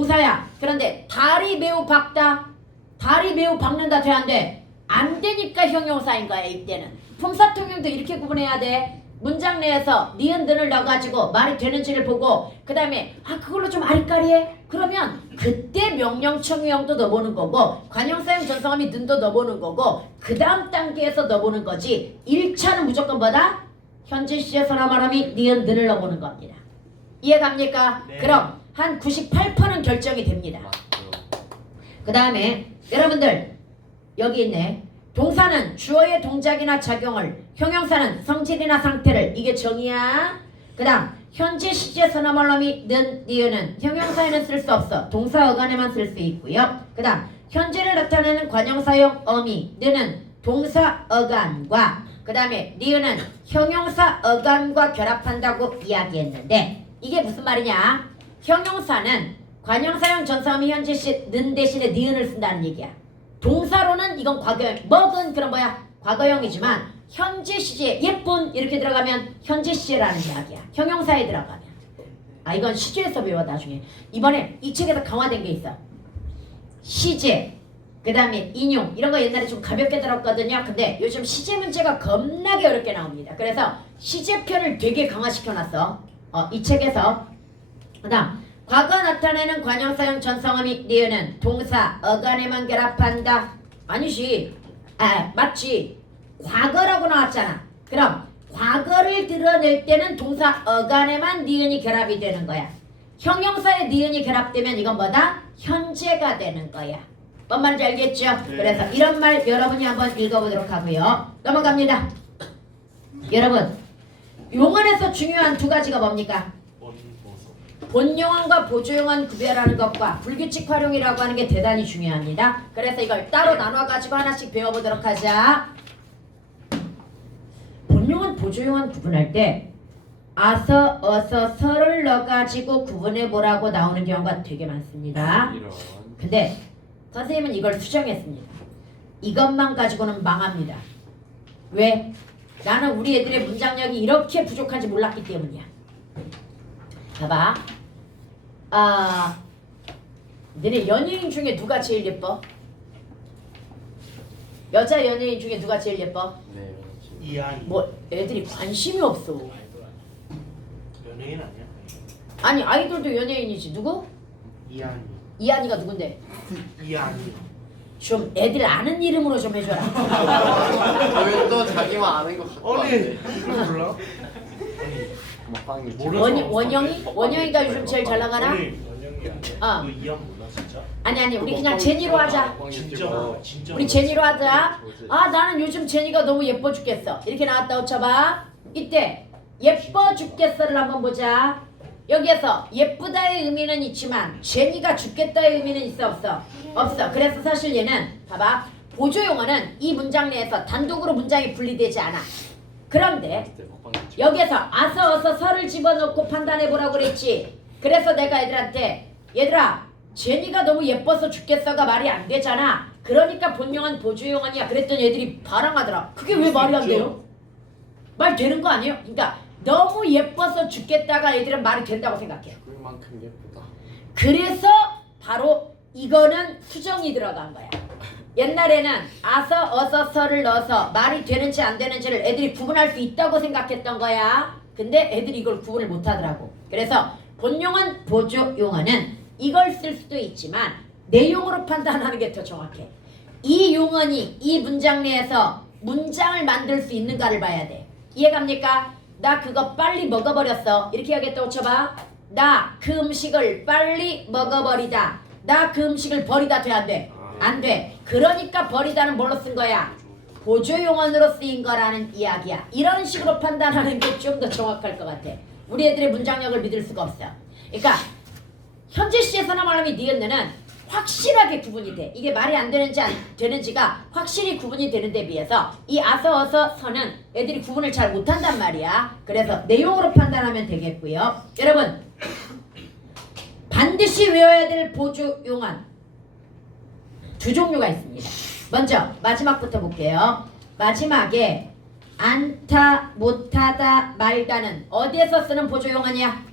동사야. 그런데 다리 매우 박다. 다리 매우 박는다 돼야 안 돼. 안 되니까 형용사인 거야 이때는. 품사통형도 이렇게 구분해야 돼. 문장 내에서 니은든을 넣어가지고 말이 되는지를 보고 그 다음에 그걸로 좀 아리까리해? 그러면 그때 명령청유형도 넣어보는 거고 관형사형 전성함이 든도 넣어보는 거고 그 다음 단계에서 넣어보는 거지 1차는 무조건 뭐다? 현재 시제서나 말함이 니은든을 넣어보는 겁니다. 이해갑니까? 네. 그럼 한 98%는 결정이 됩니다. 맞죠. 그 다음에 여러분들 여기 있네. 동사는 주어의 동작이나 작용을, 형용사는 성질이나 상태를. 이게 정의야. 그 다음 현재 시제 서너멀럼이 는 니은은 형용사에는 쓸 수 없어. 동사 어간에만 쓸 수 있고요. 그 다음 현재를 나타내는 관형사용 어미 느는 동사 어간과 그 다음에 니은은 형용사 어간과 결합한다고 이야기했는데 이게 무슨 말이냐. 형용사는 관형사용 전사음이 현재 시 는 대신에 니은을 쓴다는 얘기야. 동사로는 이건 과거형, 먹은 그런 뭐야? 과거형이지만 현재 시제 예쁜 이렇게 들어가면 현재 시제라는 이야기야. 형용사에 들어가면. 이건 시제에서 배워 나중에. 이번에 이 책에서 강화된 게 있어. 시제, 그 다음에 인용 이런 거 옛날에 좀 가볍게 들었거든요. 근데 요즘 시제 문제가 겁나게 어렵게 나옵니다. 그래서 시제편을 되게 강화시켜놨어. 이 책에서. 그 다음 과거 나타내는 관형사형 전성함이 니은은 동사 어간에만 결합한다. 아니지. 맞지. 과거라고 나왔잖아. 그럼 과거를 드러낼 때는 동사 어간에만 니은이 결합이 되는 거야. 형용사에 니은이 결합되면 이건 뭐다? 현재가 되는 거야. 뭔 말인지 알겠죠? 네. 그래서 이런 말 여러분이 한번 읽어보도록 하고요. 넘어갑니다. 여러분 용언에서 중요한 두 가지가 뭡니까? 본용언과 보조용언 구별하는 것과 불규칙 활용이라고 하는 게 대단히 중요합니다. 그래서 이걸 따로 나눠가지고 하나씩 배워보도록 하자. 본용언, 보조용언 구분할 때 아서, 어서, 서를 넣어가지고 구분해보라고 나오는 경우가 되게 많습니다. 이런. 근데 선생님은 이걸 수정했습니다. 이것만 가지고는 망합니다. 왜? 나는 우리 애들의 문장력이 이렇게 부족한지 몰랐기 때문이야. 봐봐. 너네 연예인 중에 누가 제일 예뻐? 여자 연예인 중에 누가 제일 예뻐? 네. 이한이. 뭐 애들이 관심이 없어. 연예인 아니야? 아니 아이돌도 연예인이지. 누구? 이한이. 이한이가 누군데? 이한이. 좀 애들 아는 이름으로 좀 해줘라. 왜 또 자기만 아는 거 갖고 아니 왔네. 이걸 몰라? 먹방이 모르죠. 원영이? 원영이가 요즘 제일 잘 나가나? 원영이 아니야? 어. 그 이한 몰라 진짜? 아니 우리 그냥 제니로 하자. 진짜. 우리 제니로 하자. 나는 요즘 제니가 너무 예뻐 죽겠어. 이렇게 나왔다고 쳐봐. 이때 예뻐 죽겠어를 한번 보자. 여기에서 예쁘다의 의미는 있지만 제니가 죽겠다의 의미는 있어 없어? 없어. 그래서 사실 얘는 봐봐. 보조용어는 이 문장 내에서 단독으로 문장이 분리되지 않아. 그런데 여기에서 아서 어서 서를 집어넣고 판단해보라고 그랬지. 그래서 내가 애들한테 얘들아 제니가 너무 예뻐서 죽겠어가 말이 안 되잖아. 그러니까 본명은 보조용어냐 그랬더니 애들이 반항하더라. 그게 왜 말이 안 돼요? 말 되는 거 아니에요? 그러니까 너무 예뻐서 죽겠다가 애들은 말이 된다고 생각해요. 죽을 만큼 예쁘다. 그래서 바로 이거는 수정이 들어간 거야. 옛날에는 아서 어서 서를 넣어서 말이 되는지 안 되는지를 애들이 구분할 수 있다고 생각했던 거야. 근데 애들이 이걸 구분을 못 하더라고. 그래서 본용은 보조용어는 이걸 쓸 수도 있지만 내용으로 판단하는 게 더 정확해. 이 용어니 이 문장 내에서 문장을 만들 수 있는가를 봐야 돼. 이해갑니까? 나 그거 빨리 먹어버렸어. 이렇게 하겠다고 쳐봐. 나 그 음식을 빨리 먹어버리다. 나 그 음식을 버리다 돼 안 돼? 안 돼. 그러니까 버리다는 뭘로 쓴 거야? 보조용언으로 쓰인 거라는 이야기야. 이런 식으로 판단하는 게 좀 더 정확할 것 같아. 우리 애들의 문장력을 믿을 수가 없어. 그러니까 현재 시제서나 말하면 니은는 확실하게 구분이 돼. 이게 말이 안 되는지 안 되는지가 확실히 구분이 되는 데 비해서 이 아서 어서 서는 애들이 구분을 잘 못한단 말이야. 그래서 내용으로 판단하면 되겠고요. 여러분 반드시 외워야 될 보조용언 두 종류가 있습니다. 먼저 마지막부터 볼게요. 마지막에 않다, 못하다, 말다는 어디에서 쓰는 보조용언이야?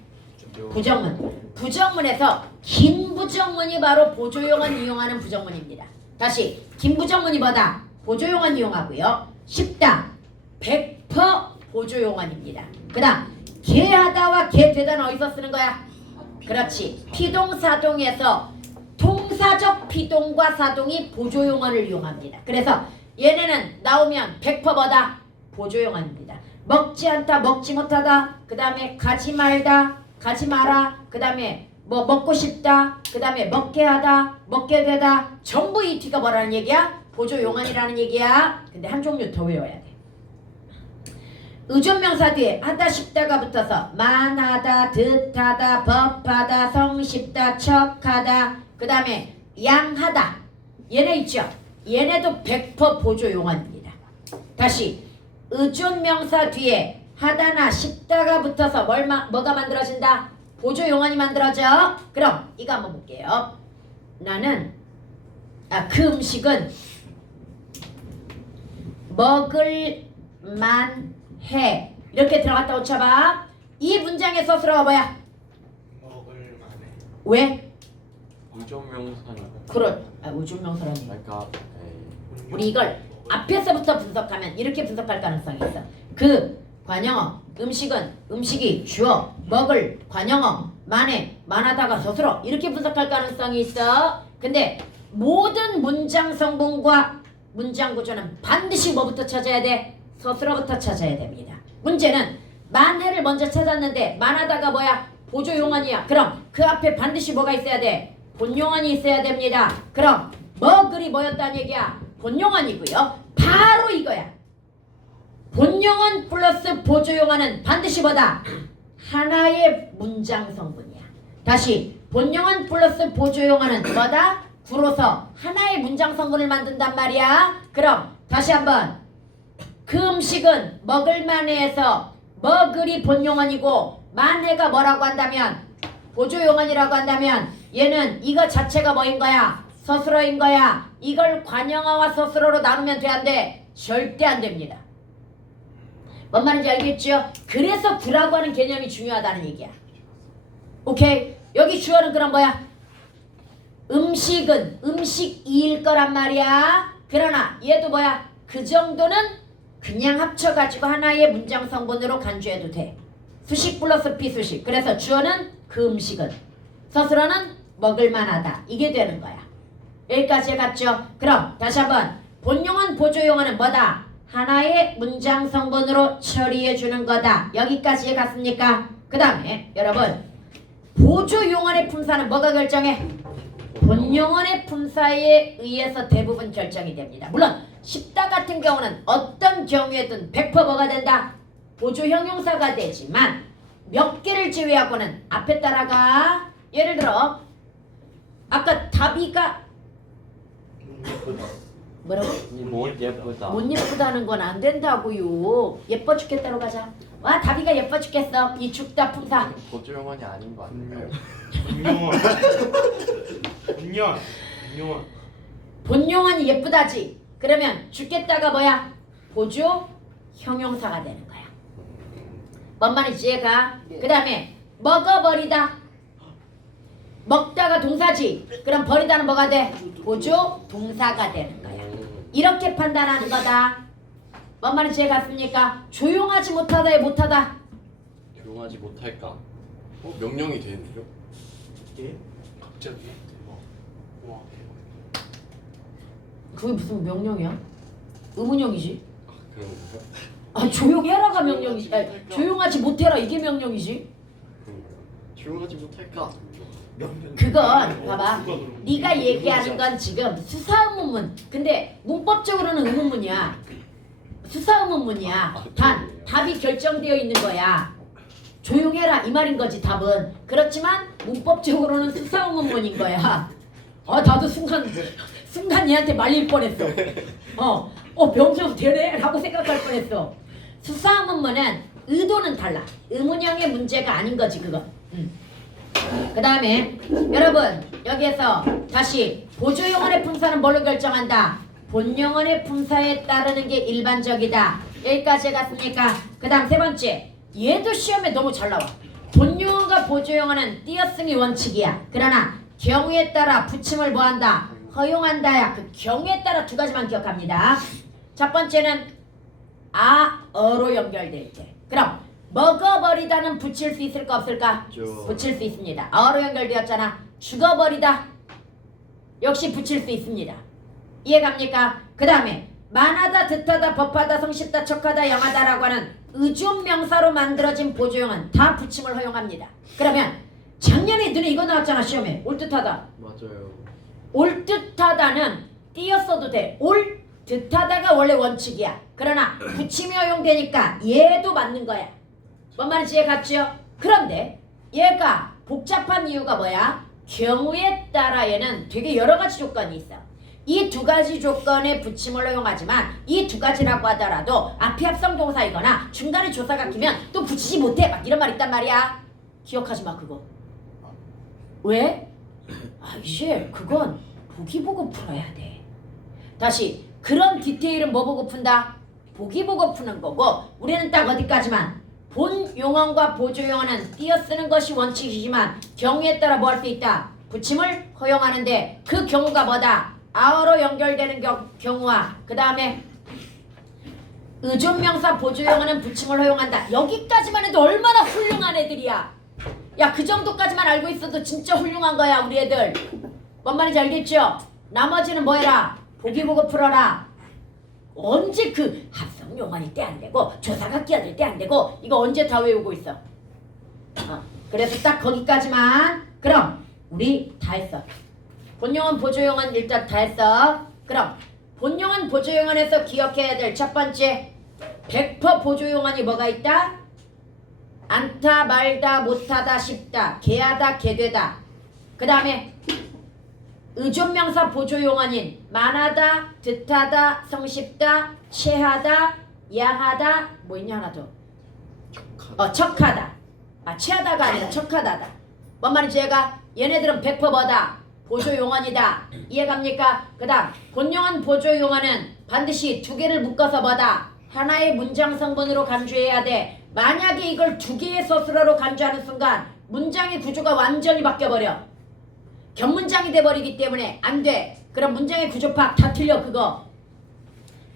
부정문. 부정문에서 긴 부정문이 바로 보조용언 이용하는 부정문입니다. 다시 긴 부정문이 뭐다? 보조용언 이용하고요. 쉽다. 100% 보조용언입니다. 그 다음 개하다와 개되다는 어디서 쓰는 거야? 그렇지. 피동사동에서 동사적 피동과 사동이 보조용언을 이용합니다. 그래서 얘네는 나오면 100% 뭐다? 보조용언입니다. 먹지 않다, 먹지 못하다, 그 다음에 가지 말다, 가지 마라, 그 다음에 뭐 먹고 싶다, 그 다음에 먹게 하다, 먹게 되다, 전부 이 뒤가 뭐라는 얘기야? 보조용언이라는 얘기야. 근데 한 종류 더 외워야 돼. 의존명사 뒤에 하다 싶다가 붙어서 만하다, 듯하다, 법하다, 성쉽다, 척하다, 그 다음에 양하다. 얘네 있죠? 얘네도 100% 보조용언입니다. 다시 의존명사 뒤에 하다나 싶다가 붙어서 뭐가 만들어진다? 보조용언이 만들어져. 그럼 이거 한번 볼게요. 나는 그 음식은 먹을 만해. 이렇게 들어갔다 오쳐봐. 이 문장의 서술어가 뭐야? 먹을 만해. 왜? 의존명사니까. 의존명사라니. 그러니까 우리 이걸 앞에서부터 분석하면 이렇게 분석할 가능성이 있어. 그 관형어 음식은 음식이 주어 먹을 관형어 만해 만하다가 서술어 이렇게 분석할 가능성이 있어. 근데 모든 문장 성분과 문장 구조는 반드시 뭐부터 찾아야 돼? 서술어부터 찾아야 됩니다. 문제는 만해를 먼저 찾았는데 만하다가 뭐야? 보조용언이야. 그럼 그 앞에 반드시 뭐가 있어야 돼? 본용언이 있어야 됩니다. 그럼 먹을이 뭐였다는 얘기야? 본용언이고요. 바로 이거야. 본용언 플러스 보조용언은 반드시 뭐다? 하나의 문장 성분이야. 다시 본용언 플러스 보조용언은 뭐다? 구로서 하나의 문장 성분을 만든단 말이야. 그럼 다시 한번 그 음식은 먹을 만해에서 먹을이 본용언이고 만해가 뭐라고 한다면 보조용언이라고 한다면 얘는 이거 자체가 뭐인 거야? 서술어인 거야. 이걸 관형어와 서술어로 나누면 돼 안 돼? 절대 안 됩니다. 뭔 말인지 알겠죠? 그래서 구라고 하는 개념이 중요하다는 얘기야. 오케이? 여기 주어는 그럼 뭐야? 음식은 음식이일 거란 말이야. 그러나 얘도 뭐야? 그 정도는 그냥 합쳐가지고 하나의 문장 성분으로 간주해도 돼. 수식 플러스 비수식. 그래서 주어는 그 음식은, 서술어는 먹을만하다. 이게 되는 거야. 여기까지 갔죠? 그럼 다시 한번 본용언 보조용언은 뭐다? 하나의 문장 성분으로 처리해 주는 거다. 여기까지 갔습니까? 그 다음에 여러분 보조용언의 품사는 뭐가 결정해? 본용언의 품사에 의해서 대부분 결정이 됩니다. 물론 쉽다 같은 경우는 어떤 경우에든 100% 뭐가 된다? 보조 형용사가 되지만 몇 개를 제외하고는 앞에 따라가. 예를 들어 아까 다비가 뭐라고? 못 예쁘다. 못 예쁘다는 건 안 된다고요. 예뻐 죽겠다로 가자. 와 다비가 예뻐 죽겠어. 이 죽다 품사. 보조용언이 아닌 거 아닌가요? 분명원. 분명원. 본용언이 예쁘다지. 그러면 죽겠다가 뭐야? 보조 형용사가 되는 거야. 뭔 말인지 이해가? 그 다음에 먹어버리다. 먹다가 동사지. 그럼 버리다는 뭐가 돼? 보조 동사가 되는 거야. 이렇게 판단하는 거다. 뭔 말인지 이해갔습니까? 조용하지 못하다에 못하다. 조용하지 못할까? 명령이 되는데요? 예? 갑자기? 대박. 와. 그게 무슨 명령이야? 의문형이지. 그런 건가요? 아 조용해라가 명령이지. 아니, 조용하지 못해라 이게 명령이지. 그런가요? 조용하지 못할까? 그건 봐봐. 네가 얘기하는 건 지금 수사의문문. 근데 문법적으로는 의문문이야. 수사의문문이야. 단 답이 결정되어 있는 거야. 조용해라 이 말인 거지 답은. 그렇지만 문법적으로는 수사의문문인 거야. 나도 순간 얘한테 말릴 뻔했어. 명령 되네? 라고 생각할 뻔했어. 수사의문문은 의도는 달라. 의문형의 문제가 아닌 거지 그거. 그 다음에 여러분 여기에서 다시 보조용언의 품사는 뭘로 결정한다? 본용언의 품사에 따르는 게 일반적이다. 여기까지 갔습니까? 그 다음 세 번째 얘도 시험에 너무 잘 나와. 본용어가 보조용어는 띄어쓰기 원칙이야. 그러나 경우에 따라 붙임을 뭐한다? 허용한다야. 그 경우에 따라 두 가지만 기억합니다. 첫 번째는 어로 연결될 때. 그럼 먹어버리다는 붙일 수 있을까 없을까? 죠. 붙일 수 있습니다. 어로 연결되었잖아. 죽어버리다 역시 붙일 수 있습니다. 이해갑니까? 그 다음에 만하다, 듯하다, 법하다, 성쉽다, 척하다, 영하다라고 하는 의존명사로 만들어진 보조용은 다 붙임을 허용합니다. 그러면 작년에 눈에 이거 나왔잖아 시험에. 옳듯하다. 맞아요. 옳듯하다는 띄었어도 돼. 옳듯하다가 원래 원칙이야. 그러나 붙임이 허용되니까 얘도 맞는 거야. 뭔 말인지 이해 갔죠? 그런데 얘가 복잡한 이유가 뭐야? 경우에 따라 얘는 되게 여러 가지 조건이 있어. 이 두 가지 조건에 붙임을 허용하지만 이 두 가지라고 하더라도 앞이 합성동사이거나 중간에 조사가 끼면 또 붙이지 못해. 막 이런 말 있단 말이야. 기억하지 마 그거. 왜? 이제 그건 보기 보고 풀어야 돼. 다시 그런 디테일은 뭐 보고 푼다? 보기 보고 푸는 거고 우리는 딱 어디까지만 본 용언과 보조 용언은 띄어쓰는 것이 원칙이지만 경우에 따라 뭐 할 수 있다? 붙임을 허용하는데 그 경우가 뭐다? 아어로 연결되는 경우와 그 다음에 의존명사 보조 용언은 붙임을 허용한다. 여기까지만 해도 얼마나 훌륭한 애들이야. 야, 그 정도까지만 알고 있어도 진짜 훌륭한 거야 우리 애들. 뭔 말인지 알겠죠? 나머지는 뭐 해라? 보기 보고 풀어라. 언제 그 합성 용언이 때 안 되고 조사가 끼어들 때 안 되고 이거 언제 다 외우고 있어? 그래서 딱 거기까지만. 그럼 우리 다 했어. 본용언 보조용언 일단 다 했어. 그럼 본용언 보조용언에서 기억해야 될 첫 번째 100% 보조용언이 뭐가 있다? 않다, 말다, 못하다, 싶다, 개하다, 개되다. 그 다음에 의존명사 보조용언인 만하다, 듯하다, 성쉽다, 체하다, 양하다, 뭐 있냐 하나 더. 척하다. 체하다가 아니라 척하다다. 뭔 말인지 얘가 얘네들은 100% 뭐다? 보조용언이다. 이해갑니까? 그 다음 본용언 보조용언은 반드시 두 개를 묶어서 뭐다? 하나의 문장 성분으로 간주해야 돼. 만약에 이걸 두 개의 서술어로 간주하는 순간 문장의 구조가 완전히 바뀌어버려. 견문장이 돼버리기 때문에 안 돼. 그럼 문장의 구조 파악 다 틀려 그거.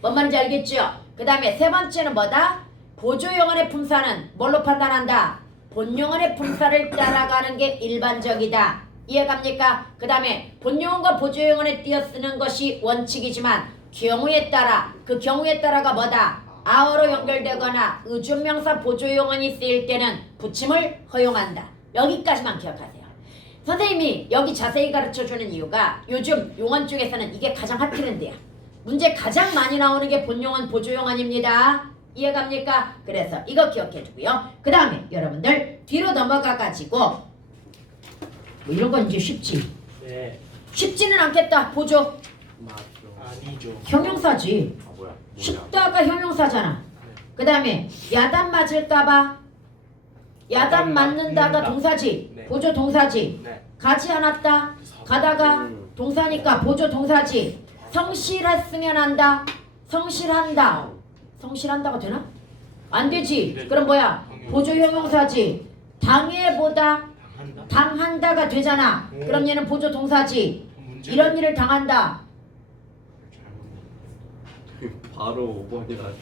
뭔 말인지 알겠죠? 그 다음에 세 번째는 뭐다? 보조용언의 품사는 뭘로 판단한다? 본용언의 품사를 따라가는 게 일반적이다. 이해갑니까? 그 다음에 본용언과 보조용언에 띄어쓰는 것이 원칙이지만 경우에 따라 그 경우에 따라가 뭐다? 아어로 연결되거나 의존명사 보조용언이 쓰일 때는 붙임을 허용한다. 여기까지만 기억하세요. 선생님이 여기 자세히 가르쳐주는 이유가 요즘 용언 쪽에서는 이게 가장 핫트렌드야. 문제 가장 많이 나오는 게 본용언 보조용언입니다. 이해갑니까? 그래서 이거 기억해두고요. 그 다음에 여러분들 뒤로 넘어가가지고 뭐 이런 건 이제 쉽지. 네. 쉽지는 않겠다. 보조. 맞죠. 아니죠. 형용사지. 뭐야? 쉽다가 형용사잖아. 그 다음에 야단 맞을까봐 야단 맞는다가 맞는다. 동사지. 네. 보조 동사지. 네. 가지 않았다. 가다가 동사니까 보조 동사지. 성실했으면 한다. 성실한다. 성실한다가 되나? 안 되지. 그럼 뭐야? 보조 형용사지. 당해보다 당한다. 당한다가 되잖아. 그럼 얘는 보조 동사지. 문제. 이런 일을 당한다. 바로 5번이라.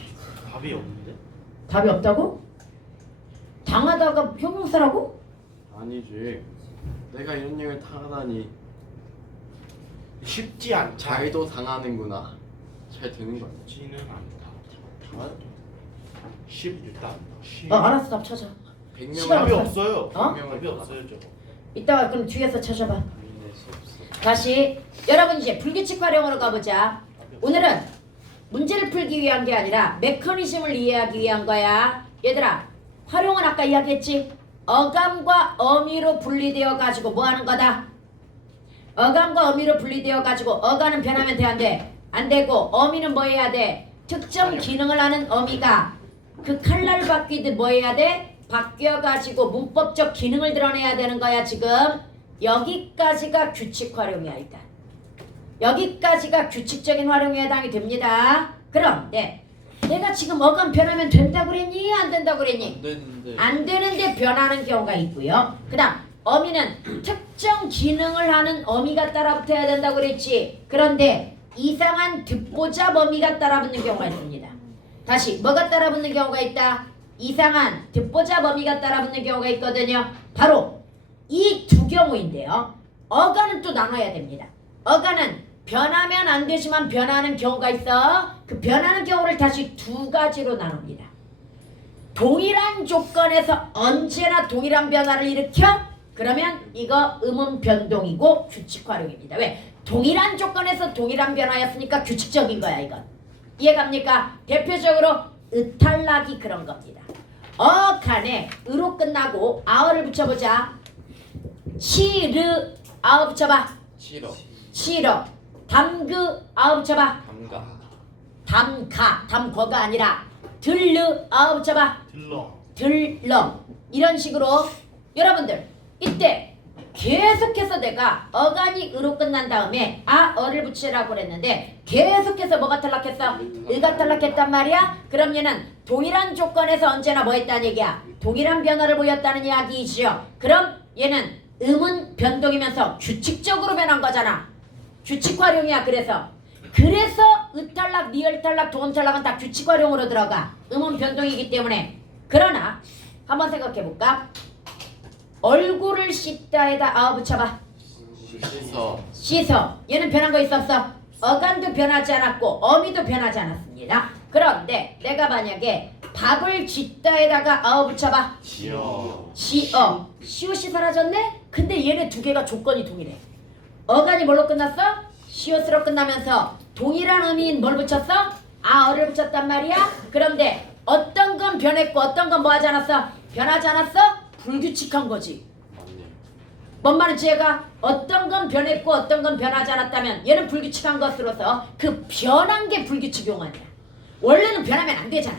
답이 없는데? 답이 없다고? 당하다가 형용사라고? 아니지. 내가 이런 일을 당하다니. 쉽지 않다. 잘도 당하는구나. 잘 되는 거 아니야? 쉽지는 않다. 쉽다. 알았어. 답 찾아. 100명 시간 답이 없어. 없어요. 어? 답이 없어요 저거. 이따가 그럼 뒤에서 찾아봐. 고민할 수 없어. 다시 여러분 이제 불규칙 활용으로 가보자. 오늘은 문제를 풀기 위한 게 아니라 메커니즘을 이해하기 위한 거야. 얘들아, 활용은 아까 이야기했지? 어감과 어미로 분리되어 가지고 뭐 하는 거다? 어감과 어미로 분리되어 가지고 어감은 변하면 돼 안 돼? 안 되고 어미는 뭐 해야 돼? 특정 기능을 하는 어미가 그 칼날 바뀌듯 뭐 해야 돼? 바뀌어 가지고 문법적 기능을 드러내야 되는 거야 지금. 여기까지가 규칙 활용이야 일단. 여기까지가 규칙적인 활용에 해당이 됩니다. 그런데 내가 지금 어감 변하면 된다고 그랬니? 안 된다고 그랬니? 안 되는데. 안 되는데 변하는 경우가 있고요. 그 다음 어미는 특정 기능을 하는 어미가 따라붙어야 된다고 그랬지. 그런데 이상한 듣보잡 어미가 따라붙는 경우가 있습니다. 다시 뭐가 따라붙는 경우가 있다? 이상한 듣보잡 어미가 따라붙는 경우가 있거든요. 바로 이 두 경우인데요. 어간은 또 나눠야 됩니다. 어간은 변하면 안 되지만 변하는 경우가 있어. 그 변하는 경우를 다시 두 가지로 나눕니다. 동일한 조건에서 언제나 동일한 변화를 일으켜? 그러면 이거 음운 변동이고 규칙 활용입니다. 왜? 동일한 조건에서 동일한 변화였으니까 규칙적인 거야 이건. 이해갑니까? 대표적으로 으탈락이 그런 겁니다. 어간에 으로 끝나고 아어를 붙여보자. 치르 아어 붙여봐. 싫어. 치러. 담그 아어 붙여봐. 감가. 담가. 담거가 아니라 들르 아어 붙여봐. 들러. 들렁. 이런 식으로 여러분들 이때 계속해서 내가 어간이 으로 끝난 다음에 아어를 붙이라고 그랬는데 계속해서 뭐가 탈락했어? 으가 탈락했단 말이야? 그럼 얘는 동일한 조건에서 언제나 뭐 했다는 얘기야? 동일한 변화를 보였다는 이야기이죠. 그럼 얘는 음은 변동이면서 규칙적으로 변한 거잖아. 규칙 활용이야. 그래서 으탈락, 니을탈락, 도음탈락은 다 규칙 활용으로 들어가. 음은 변동이기 때문에. 그러나 한번 생각해볼까? 얼굴을 씻다에다 아어 붙여봐. 씻어. 씻어. 얘는 변한 거 있어 없어? 어간도 변하지 않았고 어미도 변하지 않았습니다. 그런데 내가 만약에 밥을 짓다에다가 아어 붙여봐. 지어. 지어. 시옷이 사라졌네? 근데 얘네 두 개가 조건이 동일해. 어간이 뭘로 끝났어? 시옷으로 끝나면서 동일한 의미인 뭘 붙였어? 아어를 붙였단 말이야. 그런데 어떤 건 변했고 어떤 건 뭐 하지 않았어? 변하지 않았어? 불규칙한 거지. 맞네. 뭔 말인지 얘가 어떤 건 변했고 어떤 건 변하지 않았다면 얘는 불규칙한 것으로서 그 변한 게 불규칙 용어냐. 원래는 변하면 안 되잖아.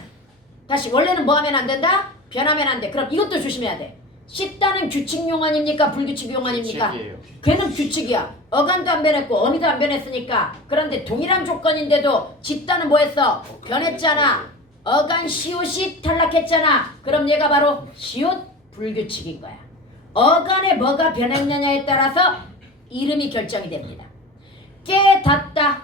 다시 원래는 뭐 하면 안 된다? 변하면 안 돼. 그럼 이것도 조심해야 돼. 씻다는 규칙 용어입니까? 불규칙 용어입니까? 규칙이에요. 걔는 규칙이야. 어간도 안 변했고 어미도 안 변했으니까. 그런데 동일한 조건인데도 짓다는 뭐 했어? 변했잖아. 어간 시옷이 탈락했잖아. 그럼 얘가 바로 시옷 불규칙인 거야. 어간에 뭐가 변했느냐에 따라서 이름이 결정이 됩니다. 깨닫다.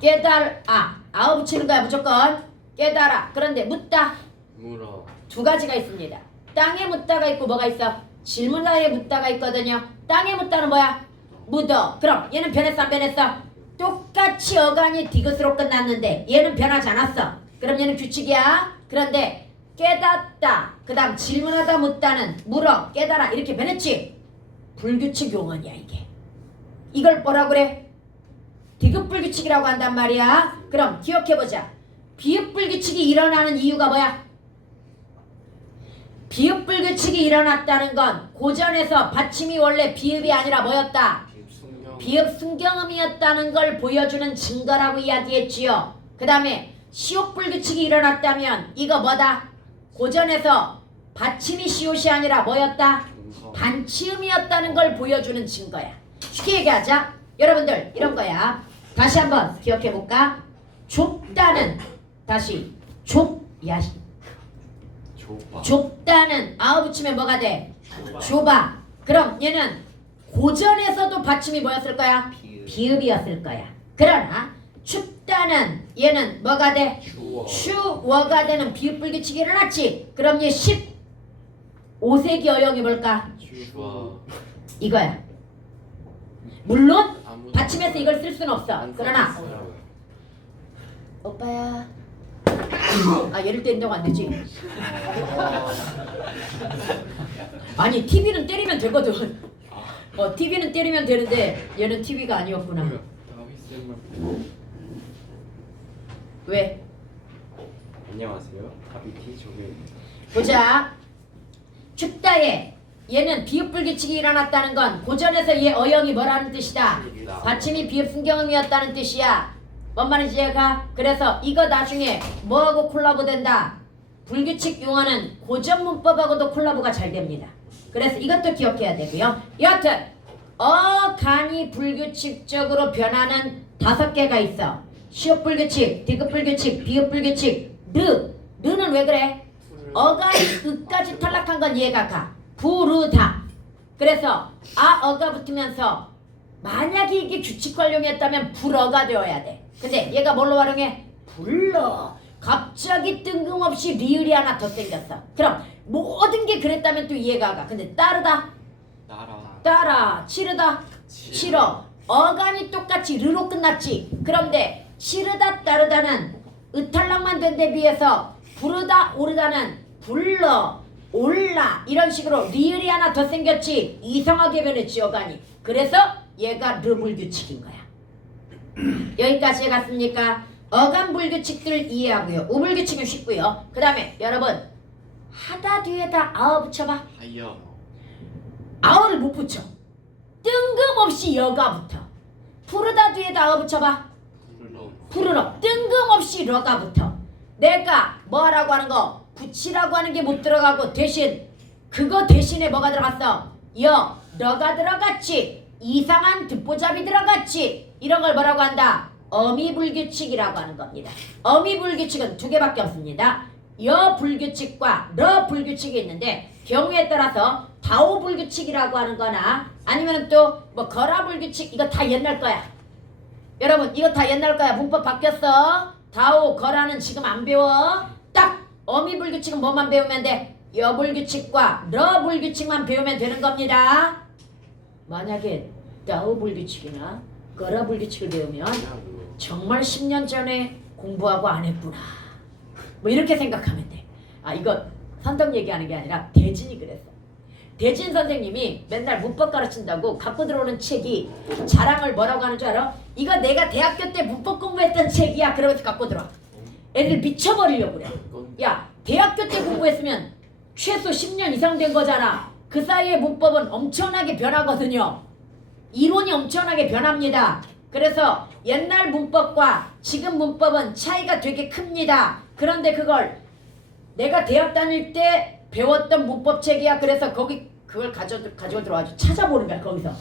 깨달아. 아어 붙이는 거야 무조건. 깨달아. 그런데 묻다. 물어. 두 가지가 있습니다. 땅에 묻다가 있고 뭐가 있어? 질문하에 묻다가 있거든요. 땅에 묻다는 뭐야? 묻어. 그럼 얘는 변했어 안 변했어? 똑같이 어간이 디귿으로 끝났는데 얘는 변하지 않았어. 그럼 얘는 규칙이야. 그런데 깨닫다, 그 다음 질문하다 묻다는 물어, 깨달아 이렇게 변했지? 불규칙 용어냐 이게. 이걸 뭐라 그래? 디귿불규칙이라고 한단 말이야. 그럼 기억해보자. 비읍불규칙이 일어나는 이유가 뭐야? 비읍불규칙이 일어났다는 건 고전에서 받침이 원래 비읍이 아니라 뭐였다? 순경. 비읍 순경음이었다는 걸 보여주는 증거라고 이야기했지요. 그 다음에 시옷불규칙이 일어났다면 이거 뭐다? 고전에서 받침이 시옷이 아니라 뭐였다? 중성. 반치음이었다는 걸 보여주는 증거야. 쉽게 얘기하자. 여러분들 이런 거야. 다시 한번 기억해볼까? 좁다는 다시 좁야 좁아. 좁다는 아우 붙이면 뭐가 돼? 좁아. 그럼 얘는 고전에서도 받침이 뭐였을 거야? 비읍이었을 거야. 그러나 춥다는 얘는 뭐가 돼? 추워. 추워가 되는 비읍불규칙이 일어났지. 그럼 얘 15세기 어용이 뭘까? 추워. 이거야. 물론 아무도 받침해서 이걸 쓸 수는 없어. 안 그러나 써봤어요. 오빠야. 아 얘를 때린다고 안 되지. 아니 TV는 때리면 되거든. TV는 때리면 되는데 얘는 TV가 아니었구나. 다비쌤은 왜? 안녕하세요. 다비티 조교입니다. 보자. 춥다에 얘는 비읍불규칙이 일어났다는 건 고전에서 얘 어용이 뭐라는 뜻이다? 받침이 비읍 순경음이었다는 뜻이야. 뭔 말인지 얘가? 그래서 이거 나중에 뭐하고 콜라보 된다? 불규칙 용어는 고전 문법하고도 콜라보가 잘 됩니다. 그래서 이것도 기억해야 되고요. 여하튼 어간이 불규칙적으로 변하는 5개가 있어. 시옷 불규칙, 디귿 불규칙, 비읍 불규칙, 르는 왜 그래? 어가 으까지 탈락한 건 이해가 가. 부르다. 그래서 어가 붙으면서 만약에 이게 규칙 활용이었다면 불어가 되어야 돼. 근데 얘가 뭘로 활용해? 불러. 갑자기 뜬금없이 리을이 하나 더 생겼어. 그럼 모든 게 그랬다면 또 이해가 가. 근데 따르다. 따라. 치르다. 치러. 어간이 똑같이 르로 끝났지. 그런데 치르다 따르다는 으탈락만 된 데 비해서 부르다 오르다는 불러 올라 이런 식으로 리을이 하나 더 생겼지. 이상하게 변했지 어간이. 그래서 얘가 르불규칙인 거야. 여기까지 갔습니까? 어간 불규칙들 이해하고요. 우불규칙은 쉽고요. 그 다음에 여러분 하다 뒤에다 아어 붙여봐. 하여. 아어를 못 붙여. 뜬금없이 여가 붙어. 부르다 뒤에다 아어 붙여봐. 부르러. 뜬금없이 러가 붙어. 내가 뭐 하라고 하는 거 붙이라고 하는 게 못 들어가고 대신 그거 대신에 뭐가 들어갔어? 러가 들어갔지. 이상한 듣보잡이 들어갔지. 이런 걸 뭐라고 한다? 어미불규칙이라고 하는 겁니다. 어미불규칙은 두 개밖에 없습니다. 여불규칙과 러불규칙이 있는데 경우에 따라서 다오불규칙이라고 하는 거나 아니면 또 뭐 거라불규칙 이거 다 옛날 거야. 여러분 이거 다 옛날 거야. 문법 바뀌었어. 다오 거라는 지금 안 배워. 딱 어미불규칙은 뭐만 배우면 돼? 여불규칙과 러불규칙만 배우면 되는 겁니다. 만약에 다오불규칙이나 거라불규칙을 배우면 정말 10년 전에 공부하고 안 했구나. 뭐 이렇게 생각하면 돼. 이거 선덕 얘기하는 게 아니라 대진이 그랬어. 대진 선생님이 맨날 문법 가르친다고 갖고 들어오는 책이 자랑을 뭐라고 하는 줄 알아? 이거 내가 대학교 때 문법 공부했던 책이야. 그러면서 갖고 들어와. 애들 미쳐버리려고 그래. 야 대학교 때 공부했으면 최소 10년 이상 된 거잖아. 그 사이에 문법은 엄청나게 변하거든요. 이론이 엄청나게 변합니다. 그래서 옛날 문법과 지금 문법은 차이가 되게 큽니다. 그런데 그걸 내가 대학 다닐 때 배웠던 문법책이야. 그래서 그걸 가지고 들어와서 찾아보는 거야. 거기서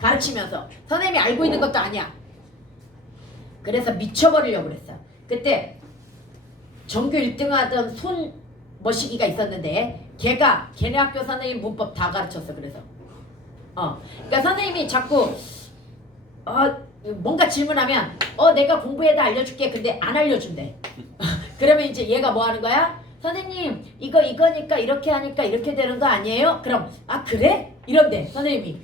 가르치면서 선생님이 알고 있는 것도 아니야. 그래서 미쳐버리려고 그랬어. 그때 전교 1등 하던 손머시기가 있었는데 걔네 학교 선생님 문법 다 가르쳤어. 그래서 그러니까 선생님이 자꾸 뭔가 질문하면 내가 공부해다 알려줄게. 근데 안 알려준대. 그러면 이제 얘가 뭐 하는 거야? 선생님 이거니까 이렇게 하니까 이렇게 되는 거 아니에요? 그럼 그래? 이런데 선생님이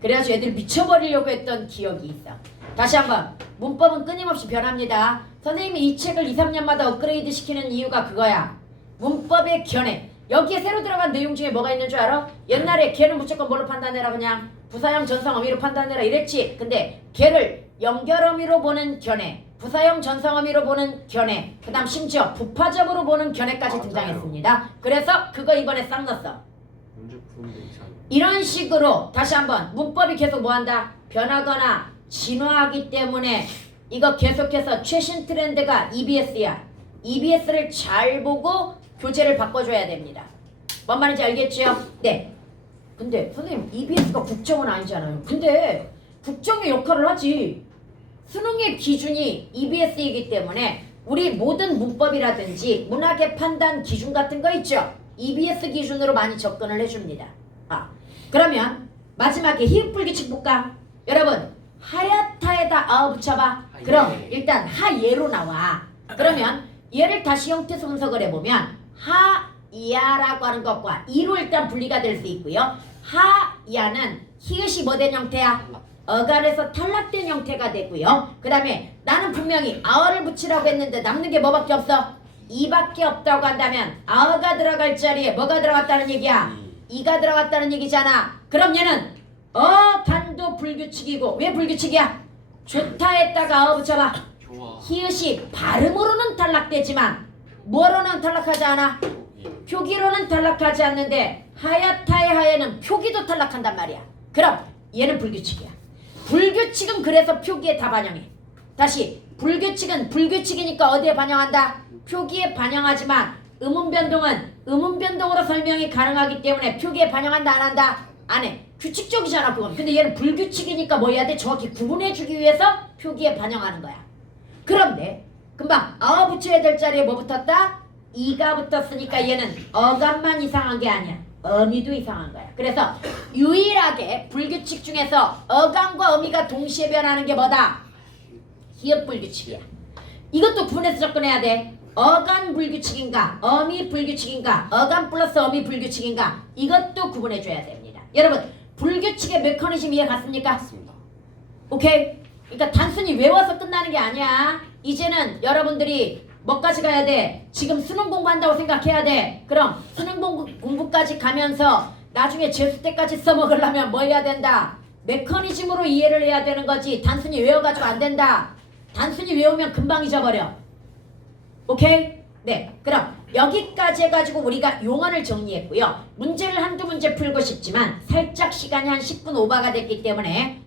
그래가지고 애들 미쳐버리려고 했던 기억이 있어. 다시 한번 문법은 끊임없이 변합니다. 선생님이 이 책을 2, 3년마다 업그레이드 시키는 이유가 그거야. 문법의 견해. 여기에 새로 들어간 내용 중에 뭐가 있는 줄 알아? 옛날에 걔는 무조건 뭘로 판단해라 그냥 부사형 전성 어미로 판단해라 이랬지. 근데 걔를 연결 어미로 보는 견해, 부사형 전성 어미로 보는 견해, 그 다음 심지어 부파적으로 보는 견해까지 등장했습니다. 그래서 그거 이번에 싹 넣었어. 이런 식으로 다시 한번 문법이 계속 뭐한다? 변하거나 진화하기 때문에 이거 계속해서 최신 트렌드가 EBS야. EBS를 잘 보고 교재를 바꿔줘야 됩니다. 뭔 말인지 알겠죠? 네. 근데 선생님 EBS가 국정은 아니잖아요. 근데 국정의 역할을 하지. 수능의 기준이 EBS이기 때문에 우리 모든 문법이라든지 문학의 판단 기준 같은 거 있죠? EBS 기준으로 많이 접근을 해줍니다. 그러면 마지막에 히읗불규칙 볼까? 여러분 하얗다에다 아어 붙여봐. 그럼 일단 하예로 나와. 그러면 얘를 다시 형태소 분석을 해보면 하야라고 하는 것과 이로 일단 분리가 될 수 있고요. 하야는 히읗이 뭐 된 형태야? 어간에서 탈락된 형태가 되고요. 그 다음에 나는 분명히 아어를 붙이라고 했는데 남는 게 뭐밖에 없어? 이밖에 없다고 한다면 아어가 들어갈 자리에 뭐가 들어갔다는 얘기야? 이가 들어갔다는 얘기잖아. 그럼 얘는 어간도 불규칙이고 왜 불규칙이야? 좋다에다가 아어 붙여봐. 히읗이 발음으로는 탈락되지만 뭐로는 탈락하지 않아? 표기로는 탈락하지 않는데 하얗다의 하얘는 표기도 탈락한단 말이야. 그럼 얘는 불규칙이야. 불규칙은 그래서 표기에 다 반영해. 다시 불규칙은 불규칙이니까 어디에 반영한다? 표기에 반영하지만 음운 변동은 음운 변동으로 설명이 가능하기 때문에 표기에 반영한다 안 한다? 안 해. 규칙적이잖아 그건. 근데 얘는 불규칙이니까 뭐 해야 돼? 정확히 구분해주기 위해서 표기에 반영하는 거야. 그런데 금방 어 붙여야 될 자리에 뭐 붙었다? 이가 붙었으니까 얘는 어감만 이상한 게 아니야. 어미도 이상한 거야. 그래서 유일하게 불규칙 중에서 어감과 어미가 동시에 변하는 게 뭐다? 히읗 불규칙이야. 이것도 구분해서 접근해야 돼. 어감 불규칙인가 어미 불규칙인가 어감 플러스 어미 불규칙인가 이것도 구분해줘야 됩니다. 여러분 불규칙의 메커니즘 이해 갔습니까? 맞습니다. 오케이? 그러니까 단순히 외워서 끝나는 게 아니야. 이제는 여러분들이 뭐까지 가야 돼? 지금 수능 공부한다고 생각해야 돼. 그럼 수능 공부까지 가면서 나중에 재수 때까지 써먹으려면 뭐 해야 된다? 메커니즘으로 이해를 해야 되는 거지. 단순히 외워가지고 안 된다. 단순히 외우면 금방 잊어버려. 오케이? 네. 그럼 여기까지 해가지고 우리가 용어를 정리했고요. 문제를 한두 문제 풀고 싶지만 살짝 시간이 한 10분 오버가 됐기 때문에